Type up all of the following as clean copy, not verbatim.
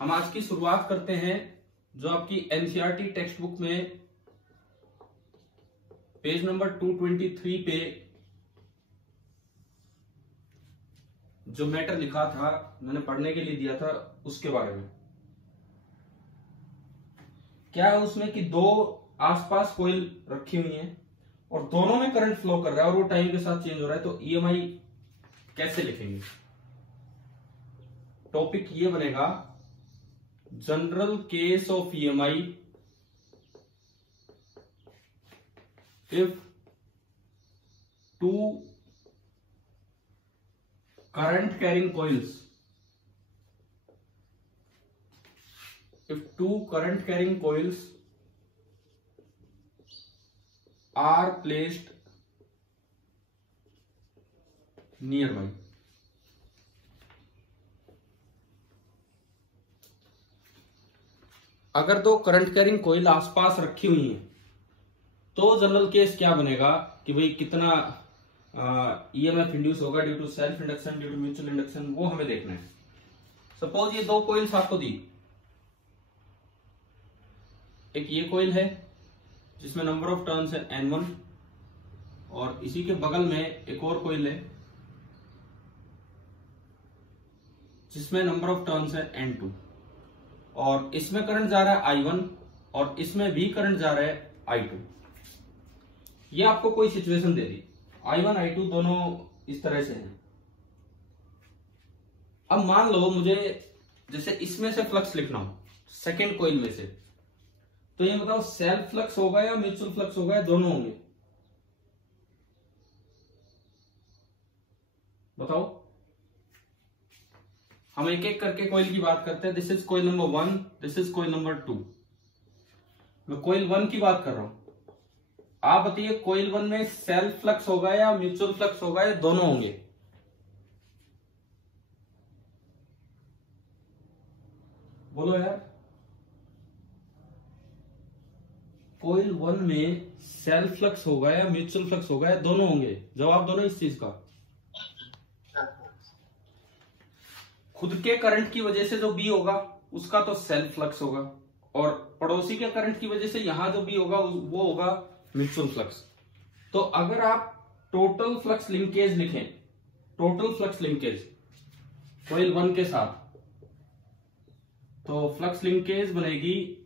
हम आज की शुरुआत करते हैं जो आपकी एनसीईआरटी टेक्स्ट बुक में पेज नंबर 223 पे जो मैटर लिखा था, मैंने पढ़ने के लिए दिया था, उसके बारे में। क्या है उसमें कि दो आसपास कोयल रखी हुई हैं और दोनों में करंट फ्लो कर रहा है और वो टाइम के साथ चेंज हो रहा है, तो ईएमआई कैसे लिखेंगे? टॉपिक ये बनेगा, general case of EMI if two current carrying coils are placed nearby. अगर दो करंट कैरिंग कोयल आसपास रखी हुई हैं तो जनरल केस क्या बनेगा कि भाई कितना ईएमएफ इंड्यूस होगा due to self induction, due to mutual induction, वो हमें देखना है। सपोज ये दो कोइल्स आपको दी, एक ये कोयल है जिसमें नंबर ऑफ टर्न्स है N1 और इसी के बगल में एक और कोयल है जिसमें नंबर ऑफ टर्न्स है N2 और इसमें करंट जा रहा है I1 और इसमें भी करंट जा रहा है I2। ये आपको कोई सिचुएशन दे दी, I1 I2 दोनों इस तरह से हैं। अब मान लो मुझे जैसे इसमें से फ्लक्स लिखना हो सेकेंड कोयल में से, तो ये बताओ सेल्फ फ्लक्स होगा या म्यूचुअल फ्लक्स होगा या दोनों होंगे? बताओ। हम एक एक करके कोयल की बात करते हैं। This is coil number 1, this is coil number 2। मैं कोयल 1 की बात कर रहा हूं। आप बताइए कोयल 1 में सेल्फ फ्लक्स होगा या म्यूचुअल फ्लक्स होगा या दोनों होंगे? बोलो यार। कोयल 1 में सेल्फ फ्लक्स होगा या म्यूचुअल फ्लक्स होगा या दोनों होंगे? जवाब दो ना इस चीज का। खुद के करंट की वजह से जो बी होगा उसका तो सेल्फ फ्लक्स होगा और पड़ोसी के करंट की वजह से यहां जो बी होगा वो होगा म्यूचुअल फ्लक्स। तो अगर आप टोटल फ्लक्स लिंकेज लिखें, टोटल फ्लक्स लिंकेज कोयल 1 के साथ, तो फ्लक्स लिंकेज बनेगी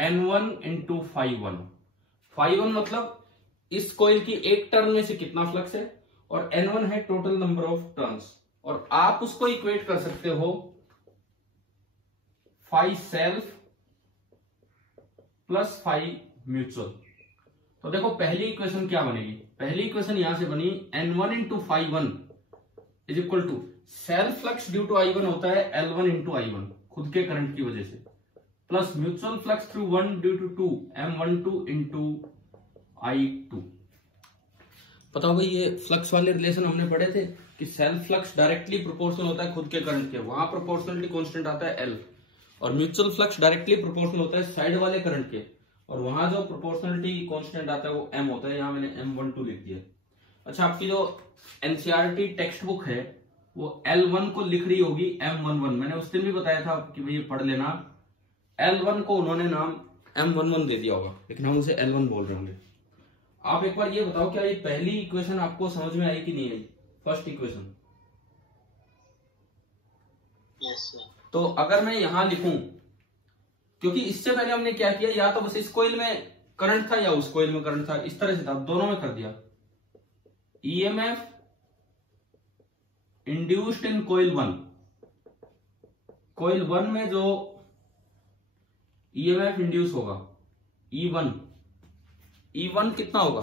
N1 इंटू φ1। φ1 मतलब इस कोयल की एक टर्न में से कितना फ्लक्स है और N1 है टोटल नंबर ऑफ टर्न्स, और आप उसको इक्वेट कर सकते हो phi self plus phi mutual. तो देखो पहली इक्वेशन क्या बनेगी? पहली इक्वेशन यहां से बनी N1 into φ1 is equal to self flux due to I1 होता है L1 इंटू I1 खुद के करंट की वजह से, plus mutual flux through 1 due to 2 M12 into I2। बताओ भाई, ये फ्लक्स वाले रिलेशन हमने पढ़े थे कि सेल्फ फ्लक्स डायरेक्टली प्रोपोर्शनल होता है खुद के करंट के, वहां प्रोपोर्शनलिटी कांस्टेंट आता है L, और म्यूचुअल फ्लक्स डायरेक्टली प्रोपोर्शनल होता है साइड वाले करंट के, और वहां जो प्रोपोर्शनलिटी कांस्टेंट आता है वो M होता है। यहां मैंने M12 लिख दिया। अच्छा, आपकी जो एनसीईआरटी टेक्स्ट बुक है वो L1 को लिख रही होगी M11। मैंने उस दिन भी बताया था कि भाई पढ़ लेना, L1 को उन्होंने नाम M11 दे दिया होगा लेकिन हम उसे L1 बोल रहे होंगे। आप एक बार ये बताओ, क्या ये पहली इक्वेशन आपको समझ में आई कि नहीं आई? First equation. Yes sir. तो अगर मैं यहां लिखूं, क्योंकि इससे पहले हमने क्या किया, या तो बस इस कोयल में करंट था या उस कोयल में करंट था, इस तरह से था, दोनों में कर दिया। ईएमएफ इंड्यूस्ड इन कोयल 1, कोयल 1 में जो ईएमएफ इंड्यूस होगा E1 कितना होगा?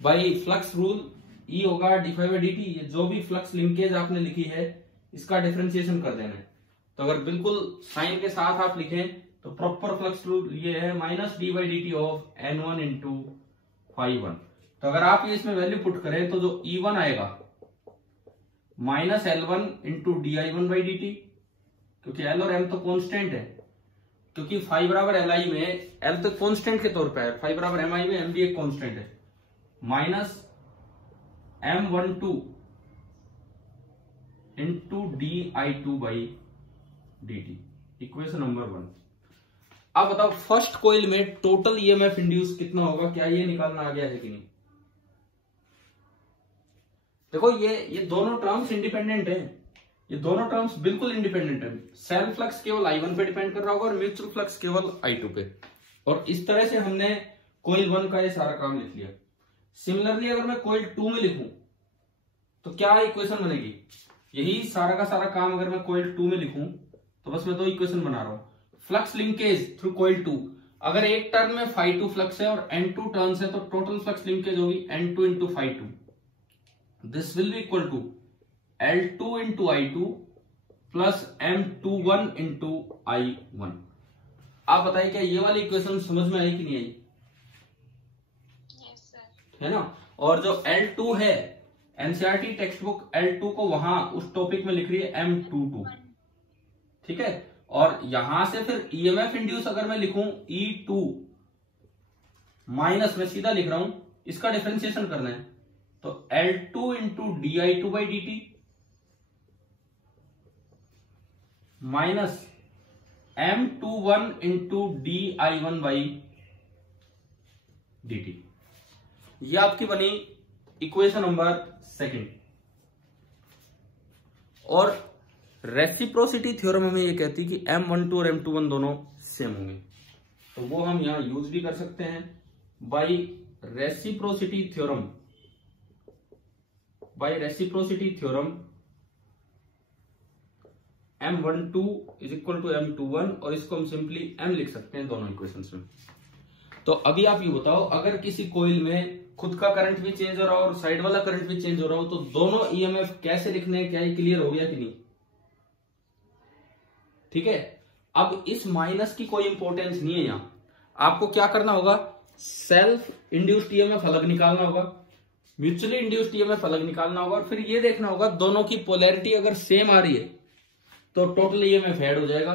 बाई फ्लक्स रूल E होगा d∅dt। ये जो भी फ्लक्स लिंकेज आपने लिखी है इसका डिफरेंशिएशन कर देना है। तो अगर बिल्कुल साइन के साथ आप लिखें तो प्रॉपर फ्लक्स रूल ये है minus d/dt of N1 into φ1। तो अगर आप ये इसमें वैल्यू पुट करें तो जो E1 आएगा माइनस L1 इंटू di1/dt, क्योंकि L और M तो कांस्टेंट है, क्योंकि फाई बराबर एल आई में एल तो कांस्टेंट के तौर पे है, फाई बराबर एम आई में एम भी एक कांस्टेंट है, minus M12 into di2/dt। dt, equation number 1। अब बताओ फर्स्ट कॉइल में टोटल ईएमएफ इंड्यूस कितना होगा, क्या ये निकालना आ गया है कि नहीं? देखो ये दोनों टर्म्स इंडिपेंडेंट है, ये दोनों टर्म्स बिल्कुल इंडिपेंडेंट है। सेल्फ फ्लक्स केवल I1 पे डिपेंड कर रहा होगा और म्यूचुअल फ्लक्स केवल I2 पे। और इस तरह से हमने कॉइल 1 का ये सारा काम लिख लिया। सिमिलरली अगर मैं कॉइल 2 में लिखूं तो क्या इक्वेशन बनेगी? यही सारा का सारा काम अगर मैं कॉइल 2 में लिखूं तो बस मैं 2 इक्वेशन बना रहा हूं। फ्लक्स लिंकेज थ्रू कॉइल 2, अगर एक टर्न में φ2 फ्लक्स है और N2 टर्न्स है तो टोटल फ्लक्स लिंकेज होगी N2 into φ2। This will be equal to L2 into I2 plus M21 into I1। आप बताइए क्या ये वाली इक्वेशन समझ में आई कि नहीं आई? yes, है ना। और जो L2 है एनसीईआरटी टेक्स्ट बुक L2 को वहां उस टॉपिक में लिख रही है M22, ठीक है। और यहां से फिर ईएमएफ इंड्यूस अगर मैं लिखूं E2 माइनस, मैं सीधा लिख रहा हूं, इसका डिफरेंशिएशन करना है तो L2 into DI2 by dt minus M21 into DI1 by dt। ये आपकी बनी इक्वेशन नंबर 2। और रेसिप्रोसिटी थ्योरम हमें ये कहती है कि M12 और M21 दोनों सेम होंगे, तो वो हम यहां यूज भी कर सकते हैं by reciprocity theorem. By reciprocity theorem M12 is equal to M21 और इसको हम सिंपली M लिख सकते हैं दोनों इक्वेशंस में। तो अभी आप ये बताओ, अगर किसी कॉइल में खुद का करंट भी चेंज हो रहा हो और साइड वाला करंट भी चेंज हो रहा हो तो दोनों ईएमएफ कैसे लिखने हैं, क्या ये क्लियर हो गया कि नहीं? ठीक है। अब इस माइनस की कोई इंपॉर्टेंस नहीं है यहां, आपको क्या करना होगा, सेल्फ इंड्यूस्ड ईएमएफ अलग निकालना होगा, म्यूचुअली इंड्यूस्ड ईएमएफ अलग निकालना होगा और फिर ये देखना होगा दोनों की पोलैरिटी अगर सेम आ रही है तो टोटल ईएमएफ ऐड हो जाएगा,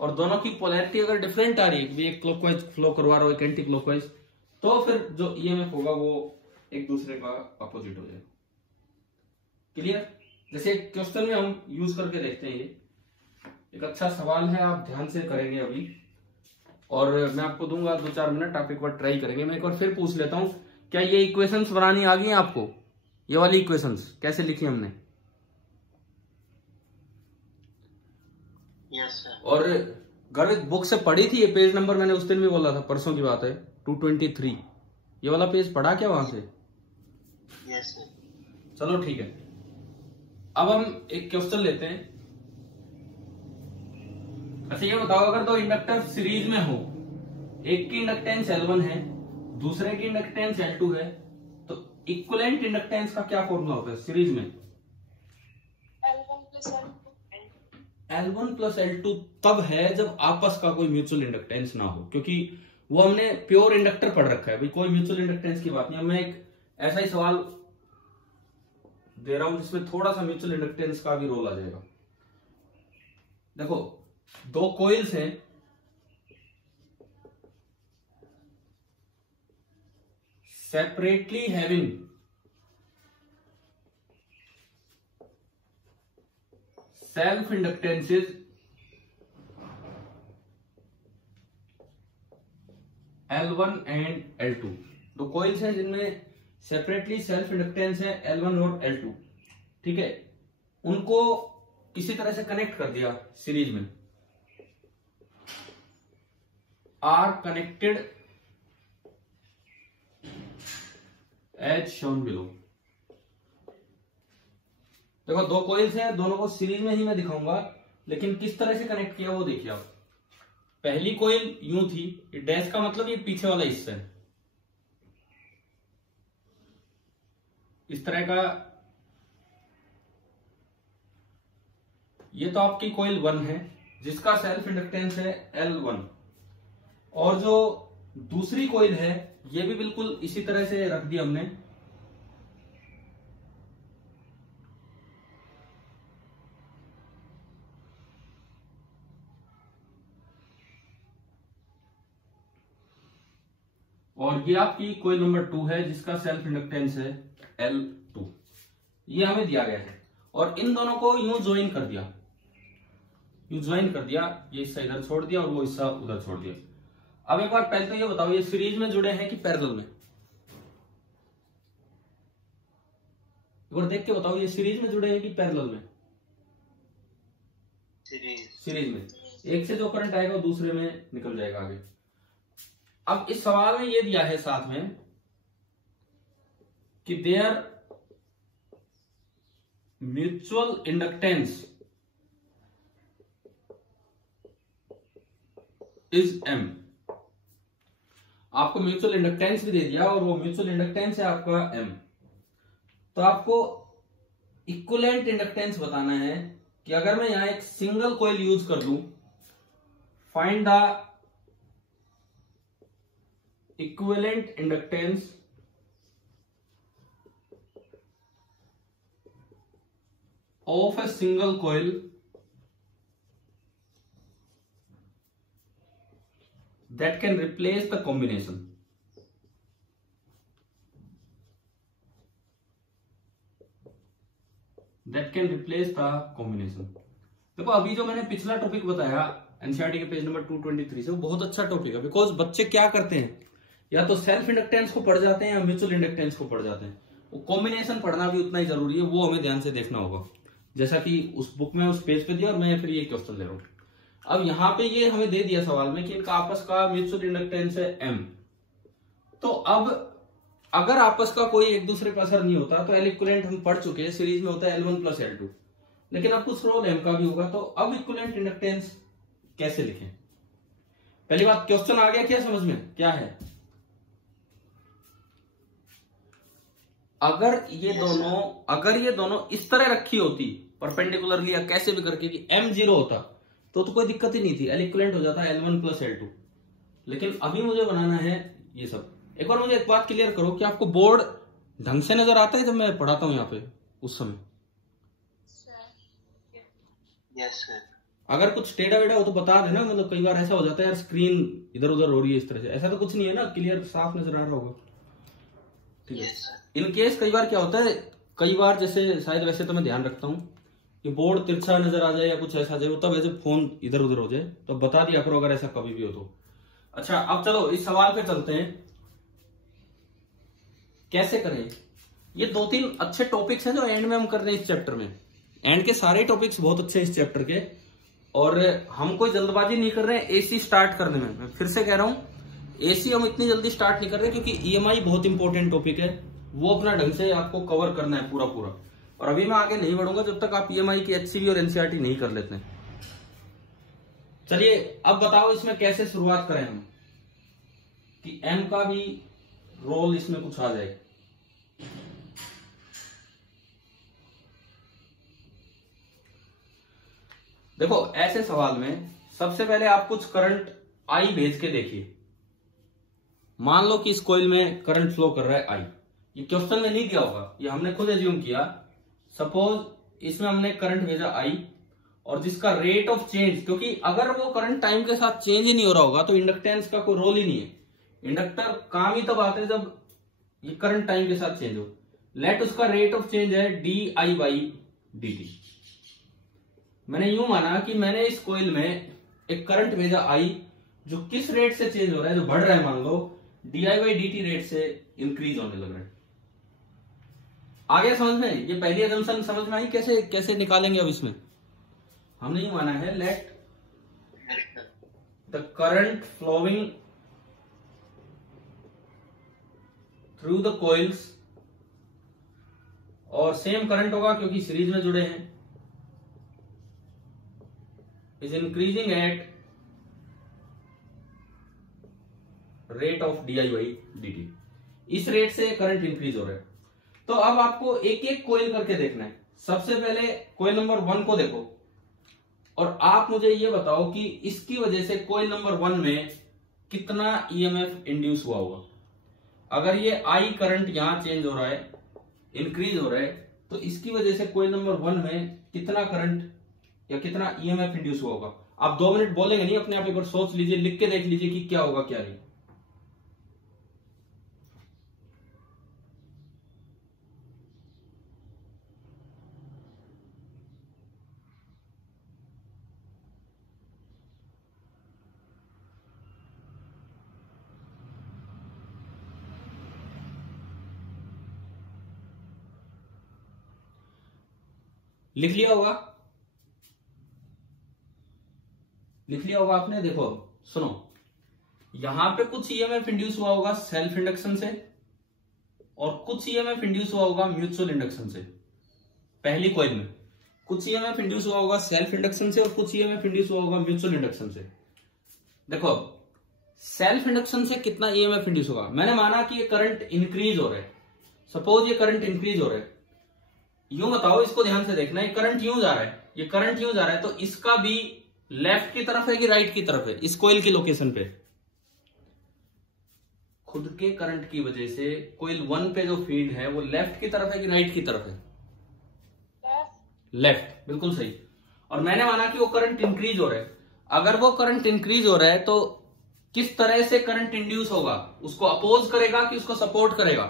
और दोनों की पोलैरिटी अगर डिफरेंट आ रही है, एक क्लॉकवाइज फ्लो करवा रहा हो एक एंटी क्लॉकवाइज, तो फिर जो ईएमएफ होगा वो एक दूसरे का अपोजिट हो जाएगा। क्लियर? जैसे क्वेश्चन में हम यूज करके देखते हैं, ये एक अच्छा सवाल है, आप ध्यान से करेंगे अभी, और मैं आपको दूंगा 2-4 मिनट, आप एक बार ट्राई करेंगे। मैं एक बार फिर पूछ लेता हूं, क्या ये इक्वेशंस बनानी आ गई आपको? ये वाली इक्वेशंस कैसे लिखी हमने? yes, sir. और गर्वित बुक से पढ़ी थी ये पेज नंबर, मैंने उस दिन भी बोला था, परसों की बात है, 223। ये वाला पेज पढ़ा क्या वहां से? yes, sir. चलो ठीक है। अब हम एक क्वेश्चन लेते हैं। अच्छा ये बताओ, अगर दो इंडक्टर सीरीज में हो, एक की इंडक्टेंस L1 है, दूसरे की इंडक्टेंस L2 है, तो इक्विवेलेंट इंडक्टेंस का क्या फॉर्मूला होता है सीरीज में? L1 प्लस L2 तब है जब आपस का कोई म्यूचुअल इंडक्टेंस ना हो, क्योंकि वो हमने प्योर इंडक्टर पढ़ रखा है, भाई कोई म्यूचुअल इंडक्टेंस की बात नहीं। अब मैं एक ऐसा ही सवाल दे रहा हूं जिसमें थोड़ा सा म्यूचुअल इंडक्टेंस का भी रोल आ जाएगा। देखो दो कॉइल्स हैं, separately having self inductances L1 and L2। दो कॉइल्स हैं जिनमें सेपरेटली सेल्फ इंडक्टेंस है L1 और L2, ठीक है। उनको किसी तरह से कनेक्ट कर दिया सीरीज में, are connected as shown below. देखो दो कॉइल्स हैं, दोनों को सीरीज में ही मैं दिखाऊंगा, लेकिन किस तरह से कनेक्ट किया वो देखिए आप। पहली कॉइल यूं थी, डैश का मतलब ये पीछे वाला हिस्सा है, इस तरह का। ये तो आपकी कॉइल 1 है जिसका सेल्फ इंडक्टेंस है L1, और जो दूसरी कॉइल है ये भी बिल्कुल इसी तरह से रख दिया हमने। और ये आपकी कॉइल नंबर 2 है जिसका सेल्फ इंडक्टेंस है L2, ये हमें दिया गया है। और इन दोनों को यूं ज्वाइन कर दिया, यू ज्वाइन कर दिया, ये हिस्सा इधर छोड़ दिया और वो हिस्सा उधर छोड़ दिया। अब एक बार पहले तो ये बताओ, ये सीरीज में जुड़े हैं कि पैरेलल में? एक बार देख के बताओ, ये सीरीज में जुड़े हैं कि पैरेलल में? सीरीज में। एक से जो करंट आएगा वो दूसरे में निकल जाएगा आगे। अब इस सवाल में ये दिया है साथ में कि there mutual inductance is M. आपको म्यूचुअल इंडक्टेंस भी दे दिया और वो म्यूचुअल इंडक्टेंस है आपका एम। तो आपको इक्विवेलेंट इंडक्टेंस बताना है कि अगर मैं यहां एक सिंगल कॉइल यूज कर लूं, find the equivalent inductance of a single coil that can replace the combination। that can replace the combination। देखो अभी जो मैंने पिछला टॉपिक बताया एनसीईआरटी के पेज नंबर 223 से, वो बहुत अच्छा टॉपिक है। बिकॉज बच्चे क्या करते हैं, या तो सेल्फ इंडक्टेंस को पढ़ जाते हैं या म्यूचुअल इंडक्टेंस को पढ़ जाते हैं। वो कॉम्बिनेशन पढ़ना भी उतना ही जरूरी है, वो हमें ध्यान से देखना होगा, जैसा कि उस बुक में उस पेज पे दिया और मैं फिर ये क्वेश्चन ले रहा हूं। अब यहां पे ये हमें दे दिया सवाल में कि इनका आपस का म्यूचुअल इंडक्टेंस है एम। तो अब अगर आपस का कोई एक दूसरे पर असर नहीं होता तो एल इक्विवेलेंट हम पढ़ चुके हैं, सीरीज में होता है L1 प्लस L2, लेकिन अब कुछ रोल एम का भी होगा। तो अब इक्विवेलेंट इंडक्टेंस कैसे लिखें? पहली बात, क्वेश्चन आ गया क्या समझ में? क्या है, अगर ये दोनों इस तरह रखी होती परपेंडिकुलरली या कैसे भी करके कि m 0 होता तो कोई दिक्कत ही नहीं थी, एल इक्विवेलेंट हो जाता L1 प्लस L2। लेकिन अभी मुझे बनाना है ये सब। एक बार मुझे एक बात क्लियर करो कि आपको बोर्ड ढंग से नजर आता है जब मैं पढ़ाता हूं यहाँ पे उस समय? Yes sir. अगर कुछ टेढ़ा वेढ़ा हो तो बता देना, मतलब कई बार ऐसा हो जाता है यार स्क्रीन इधर उधर हो रही है इस तरह से, ऐसा तो कुछ नहीं है ना, क्लियर साफ नजर आ रहा होगा? ठीक है। इन केस कई बार क्या होता है, कई बार जैसे शायद वैसे तो मैं ध्यान रखता हूँ कि बोर्ड तिरछा नजर आ जाए या कुछ ऐसा जाए, तब ऐसे फोन इधर उधर हो जाए तो बता दिया करो अगर ऐसा कभी भी हो तो। अच्छा अब चलो इस सवाल पे चलते हैं, कैसे करें। ये 2-3 अच्छे टॉपिक्स हैं जो एंड में हम कर रहे हैं इस चैप्टर में। एंड के सारे टॉपिक्स बहुत अच्छे हैं इस चैप्टर के, और हम कोई जल्दबाजी नहीं कर रहे हैं एसी स्टार्ट करने में। मैं फिर से कह रहा हूं, एसी हम इतनी जल्दी स्टार्ट नहीं कर रहे क्योंकि ईएमआई बहुत इंपॉर्टेंट टॉपिक है, वो अपना ढंग से आपको कवर करना है पूरा पूरा। और अभी मैं आगे नहीं बढ़ूंगा जब तक आप ईएमआई की एचसीवी और एनसीईआरटी नहीं कर लेते हैं। चलिए अब बताओ इसमें कैसे शुरुआत करें हम कि एम का भी रोल इसमें कुछ आ जाए। देखो ऐसे सवाल में सबसे पहले आप कुछ करंट आई भेज के देखिए। मान लो कि इस कॉइल में करंट फ्लो कर रहा है आई, ये क्वेश्चन में नहीं दिया होगा, ये हमने खुद एज्यूम किया। सपोज इसमें हमने करंट भेजा आई और जिसका रेट ऑफ चेंज, क्योंकि अगर वो करंट टाइम के साथ चेंज ही नहीं हो रहा होगा तो इंडक्टेंस का कोई रोल ही नहीं है। इंडक्टर काम ही तब आते हैं जब ये करंट टाइम के साथ चेंज हो। लेट उसका रेट ऑफ चेंज है di/dt। मैंने यूं माना कि मैंने इस कॉइल में एक करंट भेजा आई जो किस रेट से चेंज हो रहा है, जो बढ़ रहा है, मान लो di/dt रेट से इंक्रीज होने लग रहा है। आ गया समझ में? ये पहली असम्पशन समझ में आई कैसे कैसे निकालेंगे। अब इसमें हमने ये माना है let the current flowing through the coils, और सेम करंट होगा क्योंकि सीरीज में जुड़े हैं, is increasing at rate of di/dt। इस रेट से करंट इंक्रीज हो रहा है। तो अब आपको एक एक कॉइल करके देखना है। सबसे पहले कॉइल नंबर 1 को देखो और आप मुझे ये बताओ कि इसकी वजह से कॉइल नंबर 1 में कितना ईएमएफ इंड्यूस हुआ होगा। अगर ये आई करंट यहां चेंज हो रहा है, इंक्रीज हो रहा है, तो इसकी वजह से कॉइल नंबर 1 में कितना करंट या कितना ईएमएफ इंड्यूस हुआ होगा। आप 2 मिनट बोलेंगे नहीं, अपने आप एक बार सोच लीजिए, लिख के देख लीजिए कि क्या होगा क्या नहीं। लिख लिया होगा, लिख लिया होगा आपने। देखो सुनो, यहां पे कुछ ईएमएफ इंड्यूस हुआ होगा सेल्फ इंडक्शन से और कुछ ईएमएफ इंड्यूस हुआ होगा म्यूचुअल इंडक्शन से। पहली कॉइल में कुछ ईएमएफ इंड्यूस हुआ होगा सेल्फ इंडक्शन से और कुछ ईएमएफ इंड्यूस हुआ होगा म्यूचुअल इंडक्शन से। देखो सेल्फ इंडक्शन से कितना ईएमएफ इंड्यूस होगा, मैंने माना कि ये करंट इंक्रीज हो रहा है, सपोज ये करंट इंक्रीज हो रहा है, यूं बताओ, इसको ध्यान से देखना, ये करंट यूं जा रहा है, ये करंट यूं जा रहा है, तो इसका भी लेफ्ट की तरफ है कि राइट की तरफ है? इस कॉइल की लोकेशन पे खुद के करंट की वजह से कॉइल 1 पे जो फील्ड है वो लेफ्ट की तरफ है कि राइट की तरफ है? लेफ्ट, बिल्कुल सही। और मैंने माना कि वो करंट इंक्रीज हो रहा है। अगर वो करंट इंक्रीज हो रहा है तो किस तरह से करंट इंड्यूस होगा? उसको अपोज करेगा कि उसको सपोर्ट करेगा?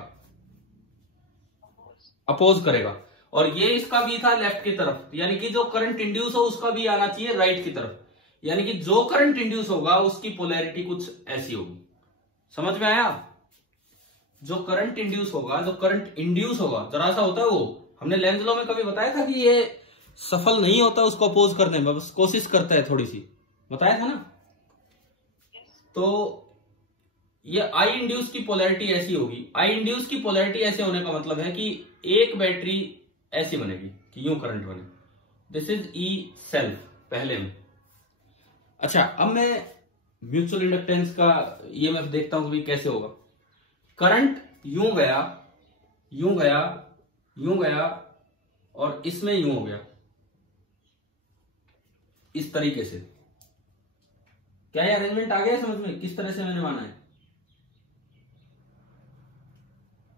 अपोज करेगा। और ये इसका भी था लेफ्ट की तरफ, यानी कि जो करंट इंड्यूस हो उसका भी आना चाहिए राइट की तरफ, यानी कि जो करंट इंड्यूस होगा उसकी पोलैरिटी कुछ ऐसी होगी। समझ में आया? जो करंट इंड्यूस होगा, जो करंट इंड्यूस होगा, जरा सा होता है वो, हमने लेंज लॉ में कभी बताया था कि ये सफल नहीं होता उसको अपोज करने में, बस कोशिश करता है थोड़ी सी, बताया था ना। तो ये आई इंड्यूस की पोलैरिटी ऐसी होगी। आई इंड्यूस की पोलैरिटी ऐसे होने का मतलब है कि एक बैटरी ऐसी बनेगी कि यूं करंट बने, दिस इज ई सेल्फ पहले में। अच्छा, अब मैं म्यूचुअल इंडक्टेंस का ईएमएफ देखता हूं कि कैसे होगा। करंट यूं गया, यूं गया, यूं गया और इसमें यूं हो गया, इस तरीके से। क्या ये अरेंजमेंट आ गया समझ में, किस तरह से मैंने माना है?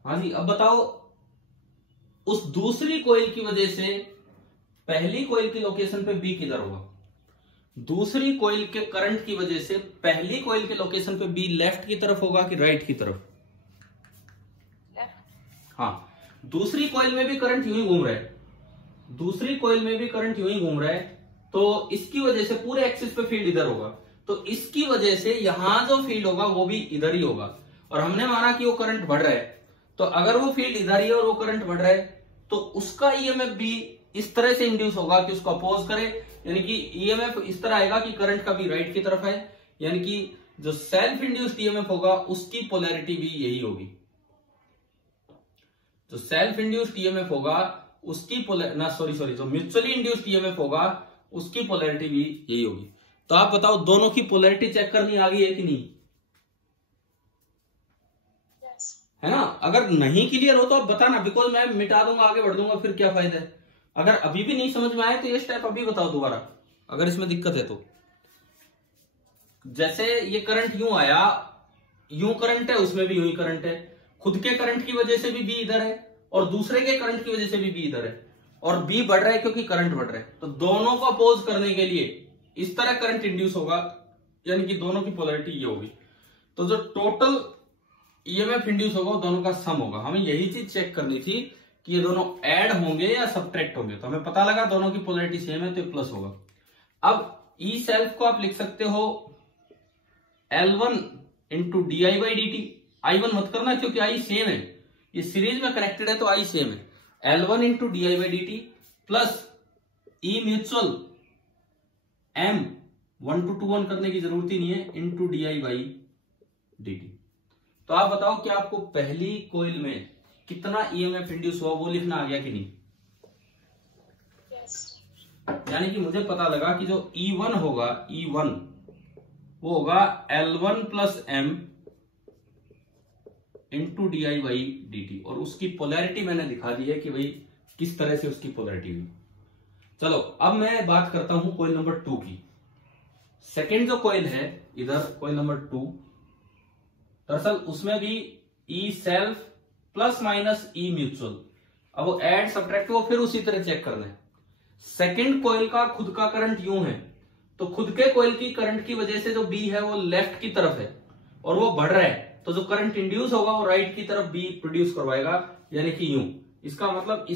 हाँ जी, अब बताओ, उस दूसरी कॉइल की वजह से पहली कॉइल की लोकेशन पे बी किधर होगा? दूसरी कॉइल के करंट की वजह से पहली कॉइल के लोकेशन पे बी लेफ्ट की तरफ होगा कि राइट की तरफ? हाँ, दूसरी कॉइल में भी करंट यूं ही घूम रहा है, दूसरी कॉइल में भी करंट यूं ही घूम रहा है, तो इसकी वजह से पूरे एक्सिस पे फील्ड इधर होगा, तो इसकी वजह से यहां जो फील्ड होगा वो भी इधर ही होगा। और हमने माना कि वो करंट बढ़ रहा है, तो अगर वो फील्ड इधर ही है और वो करंट बढ़ रहा है तो उसका ईएमएफ भी इस तरह से इंड्यूस होगा कि उसको अपोज करे, यानी कि ईएमएफ इस तरह आएगा कि करंट का भी राइट की तरफ है, यानी कि जो सेल्फ इंड्यूस्ड ईएमएफ होगा उसकी पोलैरिटी भी यही होगी। जो सेल्फ इंड्यूस्ड ईएमएफ होगा उसकी जो म्यूचुअली इंड्यूस्ड ईएमएफ होगा उसकी पोलैरिटी भी यही होगी। तो आप बताओ, दोनों की पोलैरिटी चेक करनी आ गई है कि नहीं? है ना? अगर नहीं क्लियर हो तो आप बताना, बिकॉज मैं मिटा दूंगा, आगे बढ़ दूंगा, फिर क्या फायदा है। अगर अभी भी नहीं समझ में आए तो ये स्टेप अभी बताओ दोबारा, अगर इसमें दिक्कत है तो। जैसे ये करंट यूं आया, यूं करंट है, उसमें भी यूं ही करंट है, खुद के करंट की वजह से भी बी इधर है और दूसरे के करंट की वजह से भी बी इधर है, और बी बढ़ रहा है क्योंकि करंट बढ़ रहा है। तो दोनों को अपोज करने के लिए इस तरह करंट इंड्यूस होगा, यानी कि दोनों की पोलैरिटी ये होगी। तो जो टोटल ईएमएफ इंड्यूस होगा वो दोनों का सम होगा। हमें यही चीज चेक करनी थी कि ये दोनों ऐड होंगे या सब्ट्रैक्ट होंगे, तो हमें पता लगा दोनों की पोलैरिटी सेम है तो ये प्लस होगा। अब ई सेल्फ को आप लिख सकते हो L1 into D I by D T. I1 मत करना क्योंकि आई सेम है, ये सीरीज में कनेक्टेड है तो आई सेम है। L1 into D I by D T plus E mutual M 1 to 2 1 करने की जरूरत ही नहीं है, into D I by D T. तो आप बताओ कि आपको पहली कोइल में कितना ईएमएफ इंड्यूस हुआ वो लिखना आ गया कि नहीं? यानी कि मुझे पता लगा कि जो E1 होगा, E1 वो होगा L1 plus M into D I by D T, और उसकी पोलैरिटी मैंने दिखा दी है कि भाई किस तरह से उसकी पोलैरिटी हुई। चलो अब मैं बात करता हूं कॉइल नंबर 2 की। सेकेंड जो कॉइल है इधर, कॉइल नंबर 2, दरअसल उसमें भी ई सेल्फ प्लस माइनस ई म्यूचुअल। अब वो एड सब्ट्रैक्ट वो फिर उसी तरह चेक करना है। सेकेंड कॉइल का खुद का करंट यूं है, तो खुद के कॉइल की करंट की वजह से जो बी है वो लेफ्ट की तरफ है और वो बढ़ रहा है, तो जो करंट इंड्यूस होगा वो राइट की तरफ बी प्रोड्यूस करवाएगा, यानी कि यूं। इसका मतलब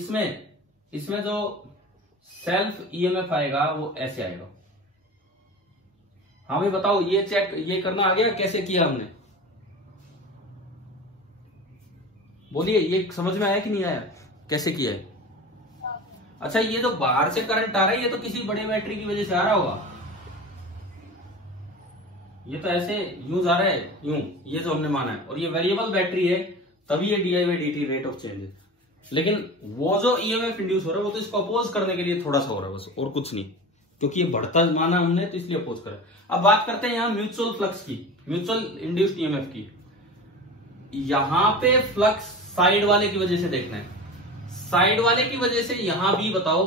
इसमें जो सेल्फ ईएमएफ आएगा वो ऐसे आएगा। हाँ भाई बताओ, ये चेक ये करना आ गया, कैसे किया हमने? बोलिए, ये समझ में आया कि नहीं आया, कैसे किया है? अच्छा, ये जो बाहर से करंट आ रहा है ये तो किसी बड़े बैटरी की वजह से आ रहा होगा, ये तो ऐसे यूं जा रहा है यूं, ये जो हमने माना है, और ये वेरिएबल बैटरी है तभी ये di/dt रेट ऑफ चेंज है। लेकिन वो जो ईएमएफ इंड्यूस हो रहा है वो तो इसको अपोज करने के लिए थोड़ा सा हो रहा है बस, और कुछ नहीं, क्योंकि ये बढ़ता माना हमने तो इसलिए अपोज करा। अब बात करते हैं यहाँ म्यूचुअल फ्लक्स की, म्यूचुअल इंड्यूस्ड ईएमएफ की। यहां पे फ्लक्स साइड वाले की वजह से देखना है, साइड वाले की वजह से यहां भी बताओ,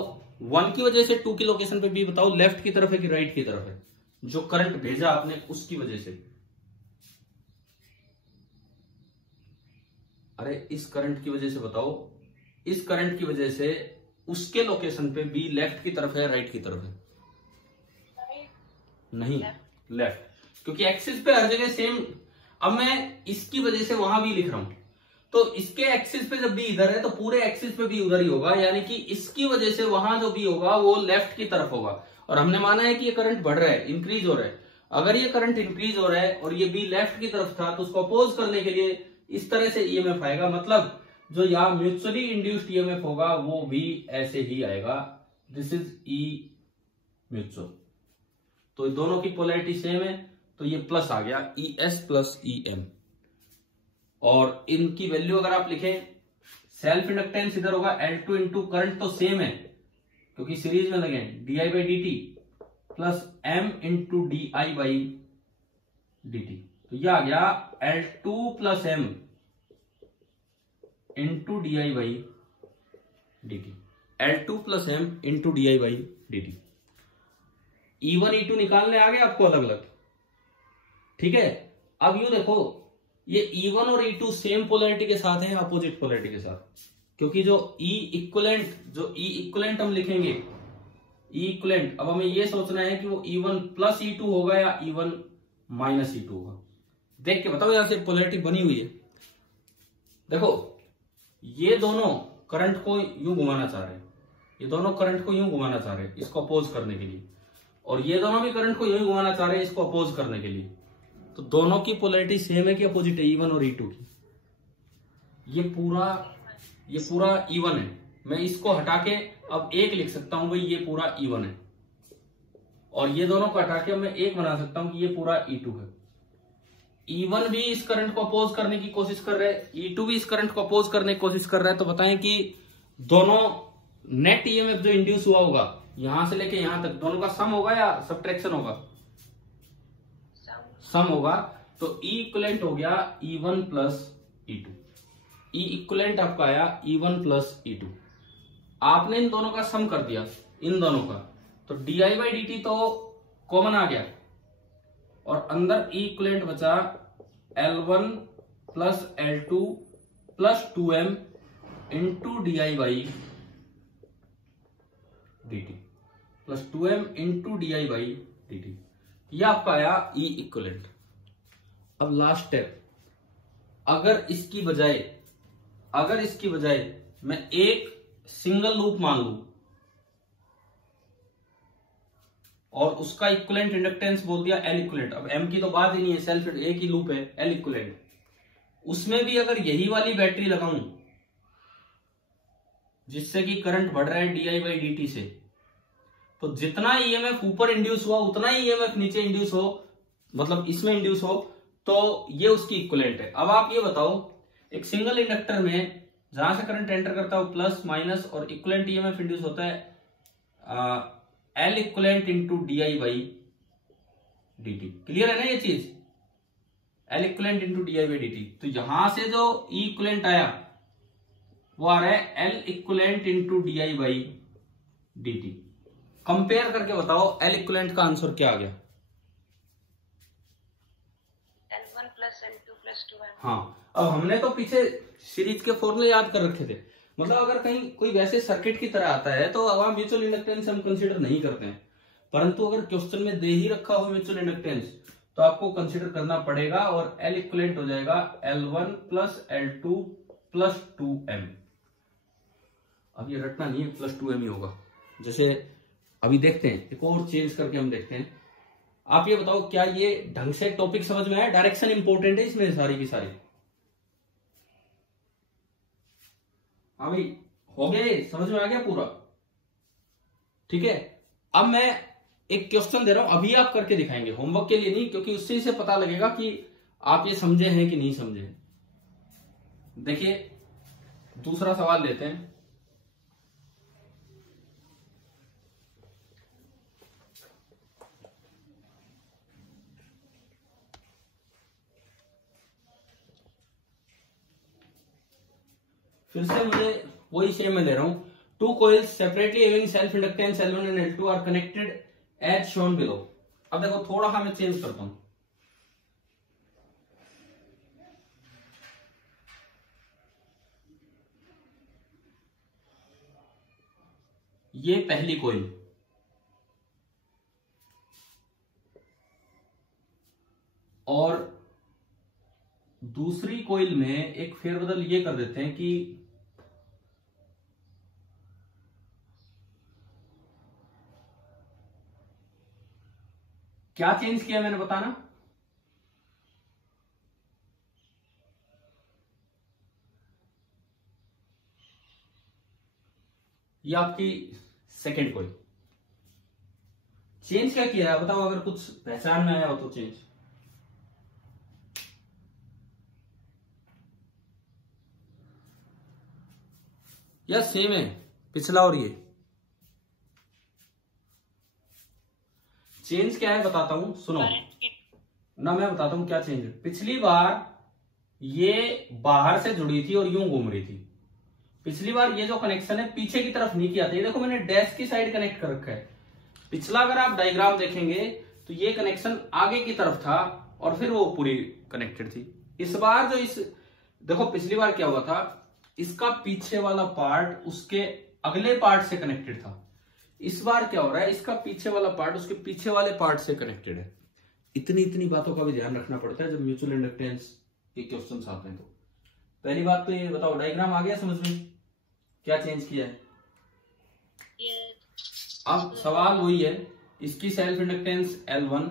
1 की वजह से 2 की लोकेशन पे भी बताओ, लेफ्ट की तरफ है कि राइट की तरफ है, जो करंट भेजा आपने उसकी वजह से। अरे इस करंट की वजह से बताओ, इस करंट की वजह से उसके लोकेशन पे बी लेफ्ट की तरफ है राइट की तरफ है? नहीं, लेफ्ट, क्योंकि एक्सिस पे हर जगह सेम। अब मैं इसकी वजह से वहां भी लिख रहा हूं, तो इसके एक्सिस पे जब भी इधर है तो पूरे एक्सिस पे भी उधर ही होगा, यानी कि इसकी वजह से वहां जो भी होगा वो लेफ्ट की तरफ होगा। और हमने माना है कि ये करंट बढ़ रहा है, इंक्रीज हो रहा है। अगर ये करंट इंक्रीज हो रहा है और ये बी लेफ्ट की तरफ था तो उसको अपोज करने के लिए इस तरह से ईएमएफ आएगा, मतलब जो यहां म्यूचुअली इंड्यूस्ड ईएमएफ होगा वो भी ऐसे ही आएगा, दिस इज ई म्यूचुअल। तो दोनों की पोलैरिटी सेम है तो ये प्लस आ गया, E S plus E M. और इनकी वैल्यू अगर आप लिखें, सेल्फ इंडक्टेंस इधर होगा L2 इंटू करंट तो सेम है क्योंकि सीरीज में लगे, di/dt plus m into di/dt। तो ये आ गया L2 plus m into di/dt, L2 plus m into di/dt। E1 E2 निकालने आ गए आपको अलग अलग, ठीक है। अब यूं देखो, ये E1 और E2 सेम पोलैरिटी के साथ है, अपोजिट पोलैरिटी के साथ, क्योंकि जो E इक्वलेंट हम लिखेंगे, E इक्वलेंट, अब हमें ये सोचना है कि वो E1 प्लस E2 होगा या E1 माइनस E2 होगा। देख के बताओ, यहां से पोलैरिटी बनी हुई है, देखो ये दोनों करंट को यूं घुमाना चाह रहे हैं, ये दोनों करंट को यूं घुमाना चाह रहे हैं इसको अपोज करने के लिए, और ये दोनों भी करंट को यूं घुमाना चाह रहे हैं इसको अपोज करने के लिए। तो दोनों की पोलैरिटी सेम है कि अपोजिट है, E1 और E2 की। ये पूरा E1 है, मैं इसको हटा के अब एक लिख सकता हूं भाई ये पूरा E1 है, और ये दोनों को हटा के मैं एक बना सकता हूं कि ये पूरा E2 है। E1 भी इस करंट को अपोज करने की कोशिश कर रहे हैं, E2 भी इस करंट को अपोज करने की कोशिश कर रहा है। तो बताएं कि दोनं नेट ईएमएफ जो इंड्यूस हुआ होगा यहां से लेके यहां तक, दोनों का सम होगा या सब्ट्रैक्शन होगा? सम होगा। तो E इक्वलेंट हो गया E1 plus E2, E equivalent आपका आया E1 प्लस E2। आपने इन दोनों का सम कर दिया, इन दोनों का, तो di/dt तो कॉमन आ गया, और अंदर E इक्वलेंट बचा L1 plus L2 plus 2m into di/dt plus 2m into di/dt। यह आपका आया E इक्वलेंट। अब लास्ट स्टेप, अगर इसकी बजाय मैं एक सिंगल लूप मान लू और उसका इक्वलेंट इंडक्टेंस बोल दिया L इक्वलेंट, अब M की तो बात ही नहीं है, सेल्फ एक ही लूप है L इक्वलेंट, उसमें भी अगर यही वाली बैटरी लगाऊं जिससे कि करंट बढ़ रहा है di/dt से, तो जितना ईएमएफ ऊपर इंड्यूस हुआ उतना ही ईएमएफ नीचे इंड्यूस हो, मतलब इसमें इंड्यूस हो, तो ये उसकी इक्वलेंट है। अब आप ये बताओ, एक सिंगल इंडक्टर में जहां से करंट एंटर करता है प्लस माइनस, और इक्वलेंट ईएमएफ इंड्यूस होता है L equivalent into di/dt। Clear है ना ये चीज? L equivalent into di/dt। तो यहां से जो E इक्वलेंट आया वो आ रहा है L equivalent into di/dt। Compare करके बताओ L इक्वलेंट का आंसर क्या आ गया? L1 plus L2 plus 2m। हाँ, अब हमने तो पीछे सीरीज के फॉर्मूले याद कर रखे थे, मतलब अगर कहीं कोई वैसे सर्किट की तरह आता है तो अब म्यूचुअल इंडक्टेंस हम कंसीडर नहीं करते हैं, परंतु अगर क्वेश्चन में दे ही रखा हो म्यूचुअल इंडक्टेंस तो आपको कंसीडर करना पड़ेगा, और L इक्वलेंट हो जाएगा L1 plus L2 plus 2m। अब ये रटना नहीं है, प्लस 2m ही होगा। जैसे अभी देखते हैं, एक और चेंज करके हम देखते हैं। आप ये बताओ, क्या ये ढंग से टॉपिक समझ में आया? डायरेक्शन इंपॉर्टेंट है इसमें सारी की सारी। हाँ भाई, हो गए, समझ में आ गया पूरा? ठीक है, अब मैं एक क्वेश्चन दे रहा हूं, अभी आप करके दिखाएंगे, होमवर्क के लिए नहीं, क्योंकि उससे से पता लगेगा कि आप ये समझे हैं कि नहीं समझे। देखिए दूसरा सवाल लेते हैं। फिर से मुझे वही सेम में ले रहा हूं। Two coils separately having self inductance L1 and L2 are connected as shown below। अब देखो थोड़ा सा मैं चेंज करता हूं, ये पहली कोइल और दूसरी कोइल में एक फेरबदल ये कर देते हैं कि क्या चेंज किया मैंने, बताना। ये आपकी सेकेंड कोइल, चेंज क्या किया है बताओ, अगर कुछ पहचान में आया हो तो चेंज। या सेम है पिछला और ये, चेंज क्या है बताता हूं, सुनो ना, मैं बताता हूं क्या चेंज है। पिछली बार ये बाहर से जुड़ी थी और यूं घूम रही थी, पिछली बार ये जो कनेक्शन है पीछे की तरफ नहीं किया था, ये देखो मैंने डैश की साइड कनेक्ट कर रखा है। पिछला अगर आप डायग्राम देखेंगे तो ये कनेक्शन आगे की तरफ था और फिर वो पूरी कनेक्टेड थी। इस बार जो इस देखो पिछली बार क्या हुआ था, इसका पीछे वाला पार्ट उसके अगले पार्ट से कनेक्टेड था। इस बार क्या हो रहा है, इसका पीछे वाला पार्ट उसके पीछे वाले पार्ट से कनेक्टेड है। इतनी इतनी बातों का भी ध्यान रखना पड़ता है जब म्यूचुअल इंडक्टेंस के क्वेश्चन आते हैं। तो पहली बात तो ये बताओ, डायग्राम आ गया समझ में, क्या चेंज किया है। अब सवाल वही है, इसकी सेल्फ इंडक्टेंस L1,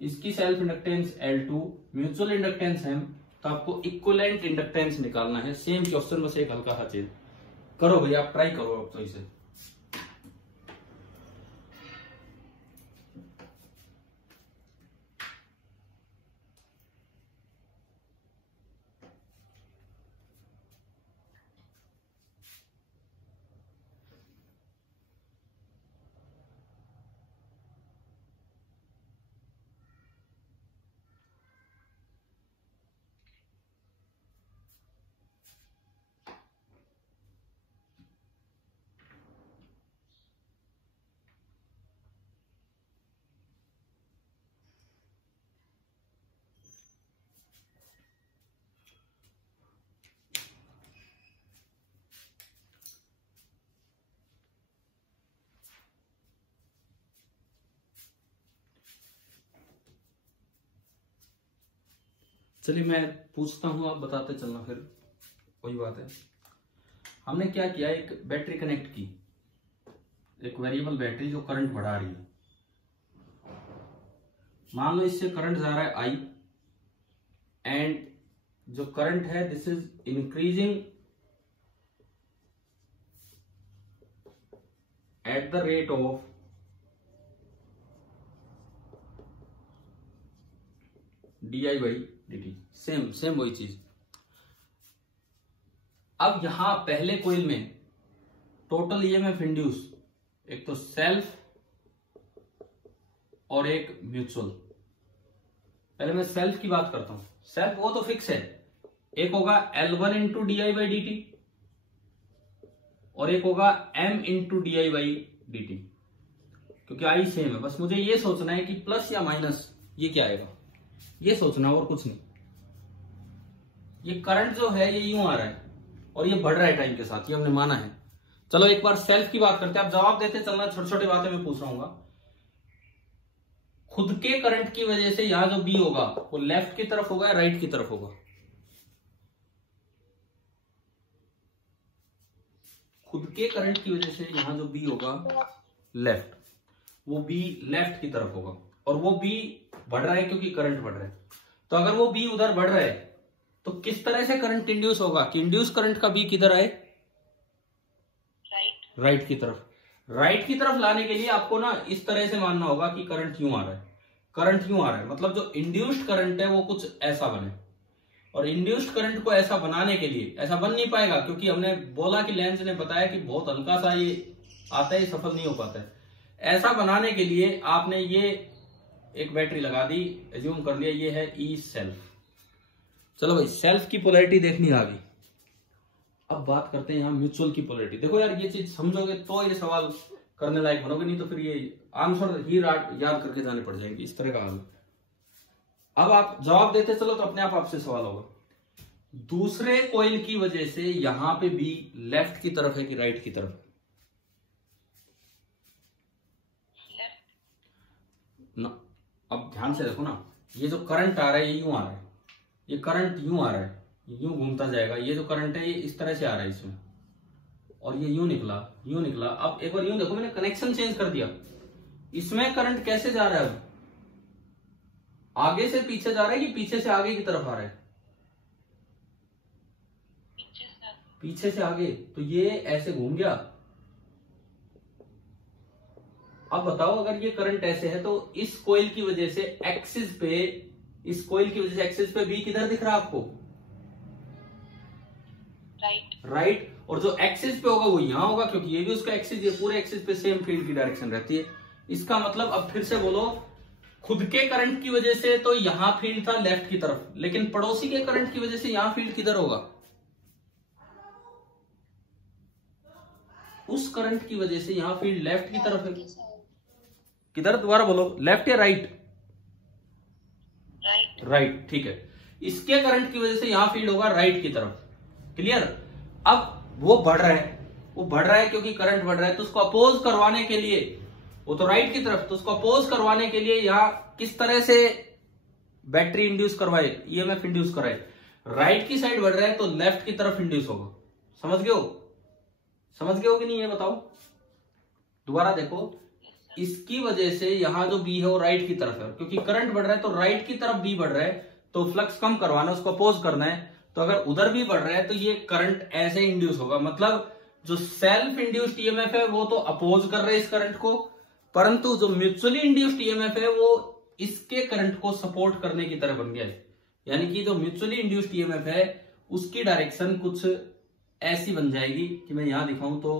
इसकी self inductance L2, mutual inductance है, तो आपको इक्विवेलेंट इंडक्टेंस निकालना है। सेम क्वेश्चन, बस एक हल्का सा चेंज करो भैया, आप ट्राई करो अब तो इसे। चलिए मैं पूछता हूं, आप बताते चलना, फिर वही बात है। हमने क्या किया, एक बैटरी कनेक्ट की, एक वेरिएबल बैटरी जो करंट बढ़ा रही है। मान लो इससे करंट जा रहा है I, एंड जो करंट है this is increasing at the rate of di/dt। Same वही चीज। अब यहां पहले कोइल में टोटल ईएमएफ इंड्यूस, एक तो सेल्फ और एक म्यूचुअल। पहले मैं सेल्फ की बात करता हूं। सेल्फ वो तो फिक्स है, एक होगा L1 इंटू di/dt और एक होगा M इंटू di/dt, क्योंकि I सेम है। बस मुझे ये सोचना है कि प्लस या माइनस ये क्या आएगा, ये सोचना और कुछ नहीं। ये करंट जो है ये यूं आ रहा है और ये बढ़ रहा है टाइम के साथ, ये हमने माना है। चलो एक बार सेल्फ की बात करते हैं, आप जवाब देते चलना, छोटी छोटी बातें मैं पूछ रहा हूँ। खुद के करंट की वजह से यहां जो बी होगा वो लेफ्ट की तरफ होगा या राइट की तरफ होगा? खुद के करंट की वजह से यहां जो बी होगा लेफ्ट, वो बी लेफ्ट की तरफ होगा, और वो बी बढ़ रहा है क्योंकि करंट बढ़ रहा है। तो अगर वो बी उधर बढ़ रहा है तो किस तरह से करंट इंड्यूस होगा कि इंड्यूस करंट का बी किधर आए, राइट की तरफ। राइट की तरफ लाने के लिए आपको ना इस तरह से मानना होगा कि करंट यूं आ रहा है, करंट यूं आ रहा है, मतलब जो इंड्यूस्ड करंट है वो कुछ ऐसा बने। और इंड्यूस्ड करंट को ऐसा बनाने के लिए, ऐसा बन नहीं पाएगा क्योंकि हमने बोला कि लेंज ने बताया कि बहुत हल्का सा ये आता है, सफल नहीं हो पाता है। ऐसा बनाने के लिए आपने ये एक बैटरी लगा दी, एज्यूम कर लिया ये है ई सेल्फ। चलो भाई, सेल्फ की पोलैरिटी देखनी आ गई। अब बात करते हैं यहाँ म्यूचुअल की पोलैरिटी। देखो यार, ये चीज समझोगे तो ये सवाल करने लायक बनोगे, नहीं तो फिर ये आंसर ही याद करके जाने पड़ जाएंगे, इस तरह का हाल। अब आप जवाब देते चलो तो अपने आप आपसे सवाल होगा, दूसरे कॉइल की वजह से यहां पे बी लेफ्ट की तरफ है कि राइट की तरफ? ना, अब ध्यान से देखो ना, ये जो करंट आ रहा है ये यूं आ रहा है, ये करंट यूं आ रहा है, यूं घूमता जाएगा। ये जो करंट है ये इस तरह से आ रहा है इसमें, और ये यूं निकला, यूं निकला। अब एक बार यूं देखो, मैंने कनेक्शन चेंज कर दिया। इसमें करंट कैसे जा रहा है? अब आगे से पीछे जा रहा है कि पीछे से आगे की तरफ आ रहा है? पीछे से आगे, तो ये ऐसे घूम गया। अब बताओ, अगर ये करंट ऐसे है तो इस कॉइल की वजह से एक्सिस पे, इस कॉइल की वजह से एक्सिस पे बी किधर दिख रहा है आपको? राइट। और जो एक्सिस पे होगा वो यहां होगा, क्योंकि ये भी उसका एक्सिस, ये पूरे एक्सिस पे सेम फील्ड की डायरेक्शन रहती है। इसका मतलब, अब फिर से बोलो, खुद के करंट की वजह से तो यहां फील्ड था लेफ्ट की तरफ, लेकिन पड़ोसी के करंट की वजह से यहां फील्ड किधर होगा? उस करंट की वजह से यहां फील्ड लेफ्ट की तरफ है। किधर? दोबारा बोलो, लेफ्ट या राइट? राइट, ठीक है। इसके करंट की वजह से यहां फील्ड होगा राइट की तरफ। क्लियर? अब वो बढ़ रहा है, वो बढ़ रहा है क्योंकि करंट बढ़ रहा है, तो उसको अपोज करवाने के लिए, वो तो राइट की तरफ, तो उसको अपोज करवाने के लिए यहां किस तरह से बैटरी इंड्यूस करवाए, ईएमएफ इंड्यूस कराए? राइट की साइड बढ़ रहा है तो लेफ्ट की तरफ इंड्यूस होगा। समझ गए हो? समझ गए हो कि नहीं, ये बताओ। दोबारा देखो, इसकी वजह से यहां जो बी है वो राइट की तरफ है, क्योंकि करंट बढ़ रहा है तो राइट की तरफ बी बढ़ रहा है, तो फ्लक्स कम करवाना, उसको अपोज करना है। तो अगर उधर भी बढ़ रहा है तो ये करंट ऐसे इंड्यूस होगा। मतलब जो सेल्फ इंड्यूस्ड ईएमएफ है वो तो अपोज कर रहे हैं इस करंट को, परंतु जो म्यूचुअली इंड्यूस्ड ईएमएफ है वो इसके करंट को सपोर्ट करने की तरह बन गया है। यानी कि जो म्यूचुअली इंड्यूस्ड ईएमएफ है उसकी डायरेक्शन कुछ ऐसी बन जाएगी कि मैं यहां दिखाऊं तो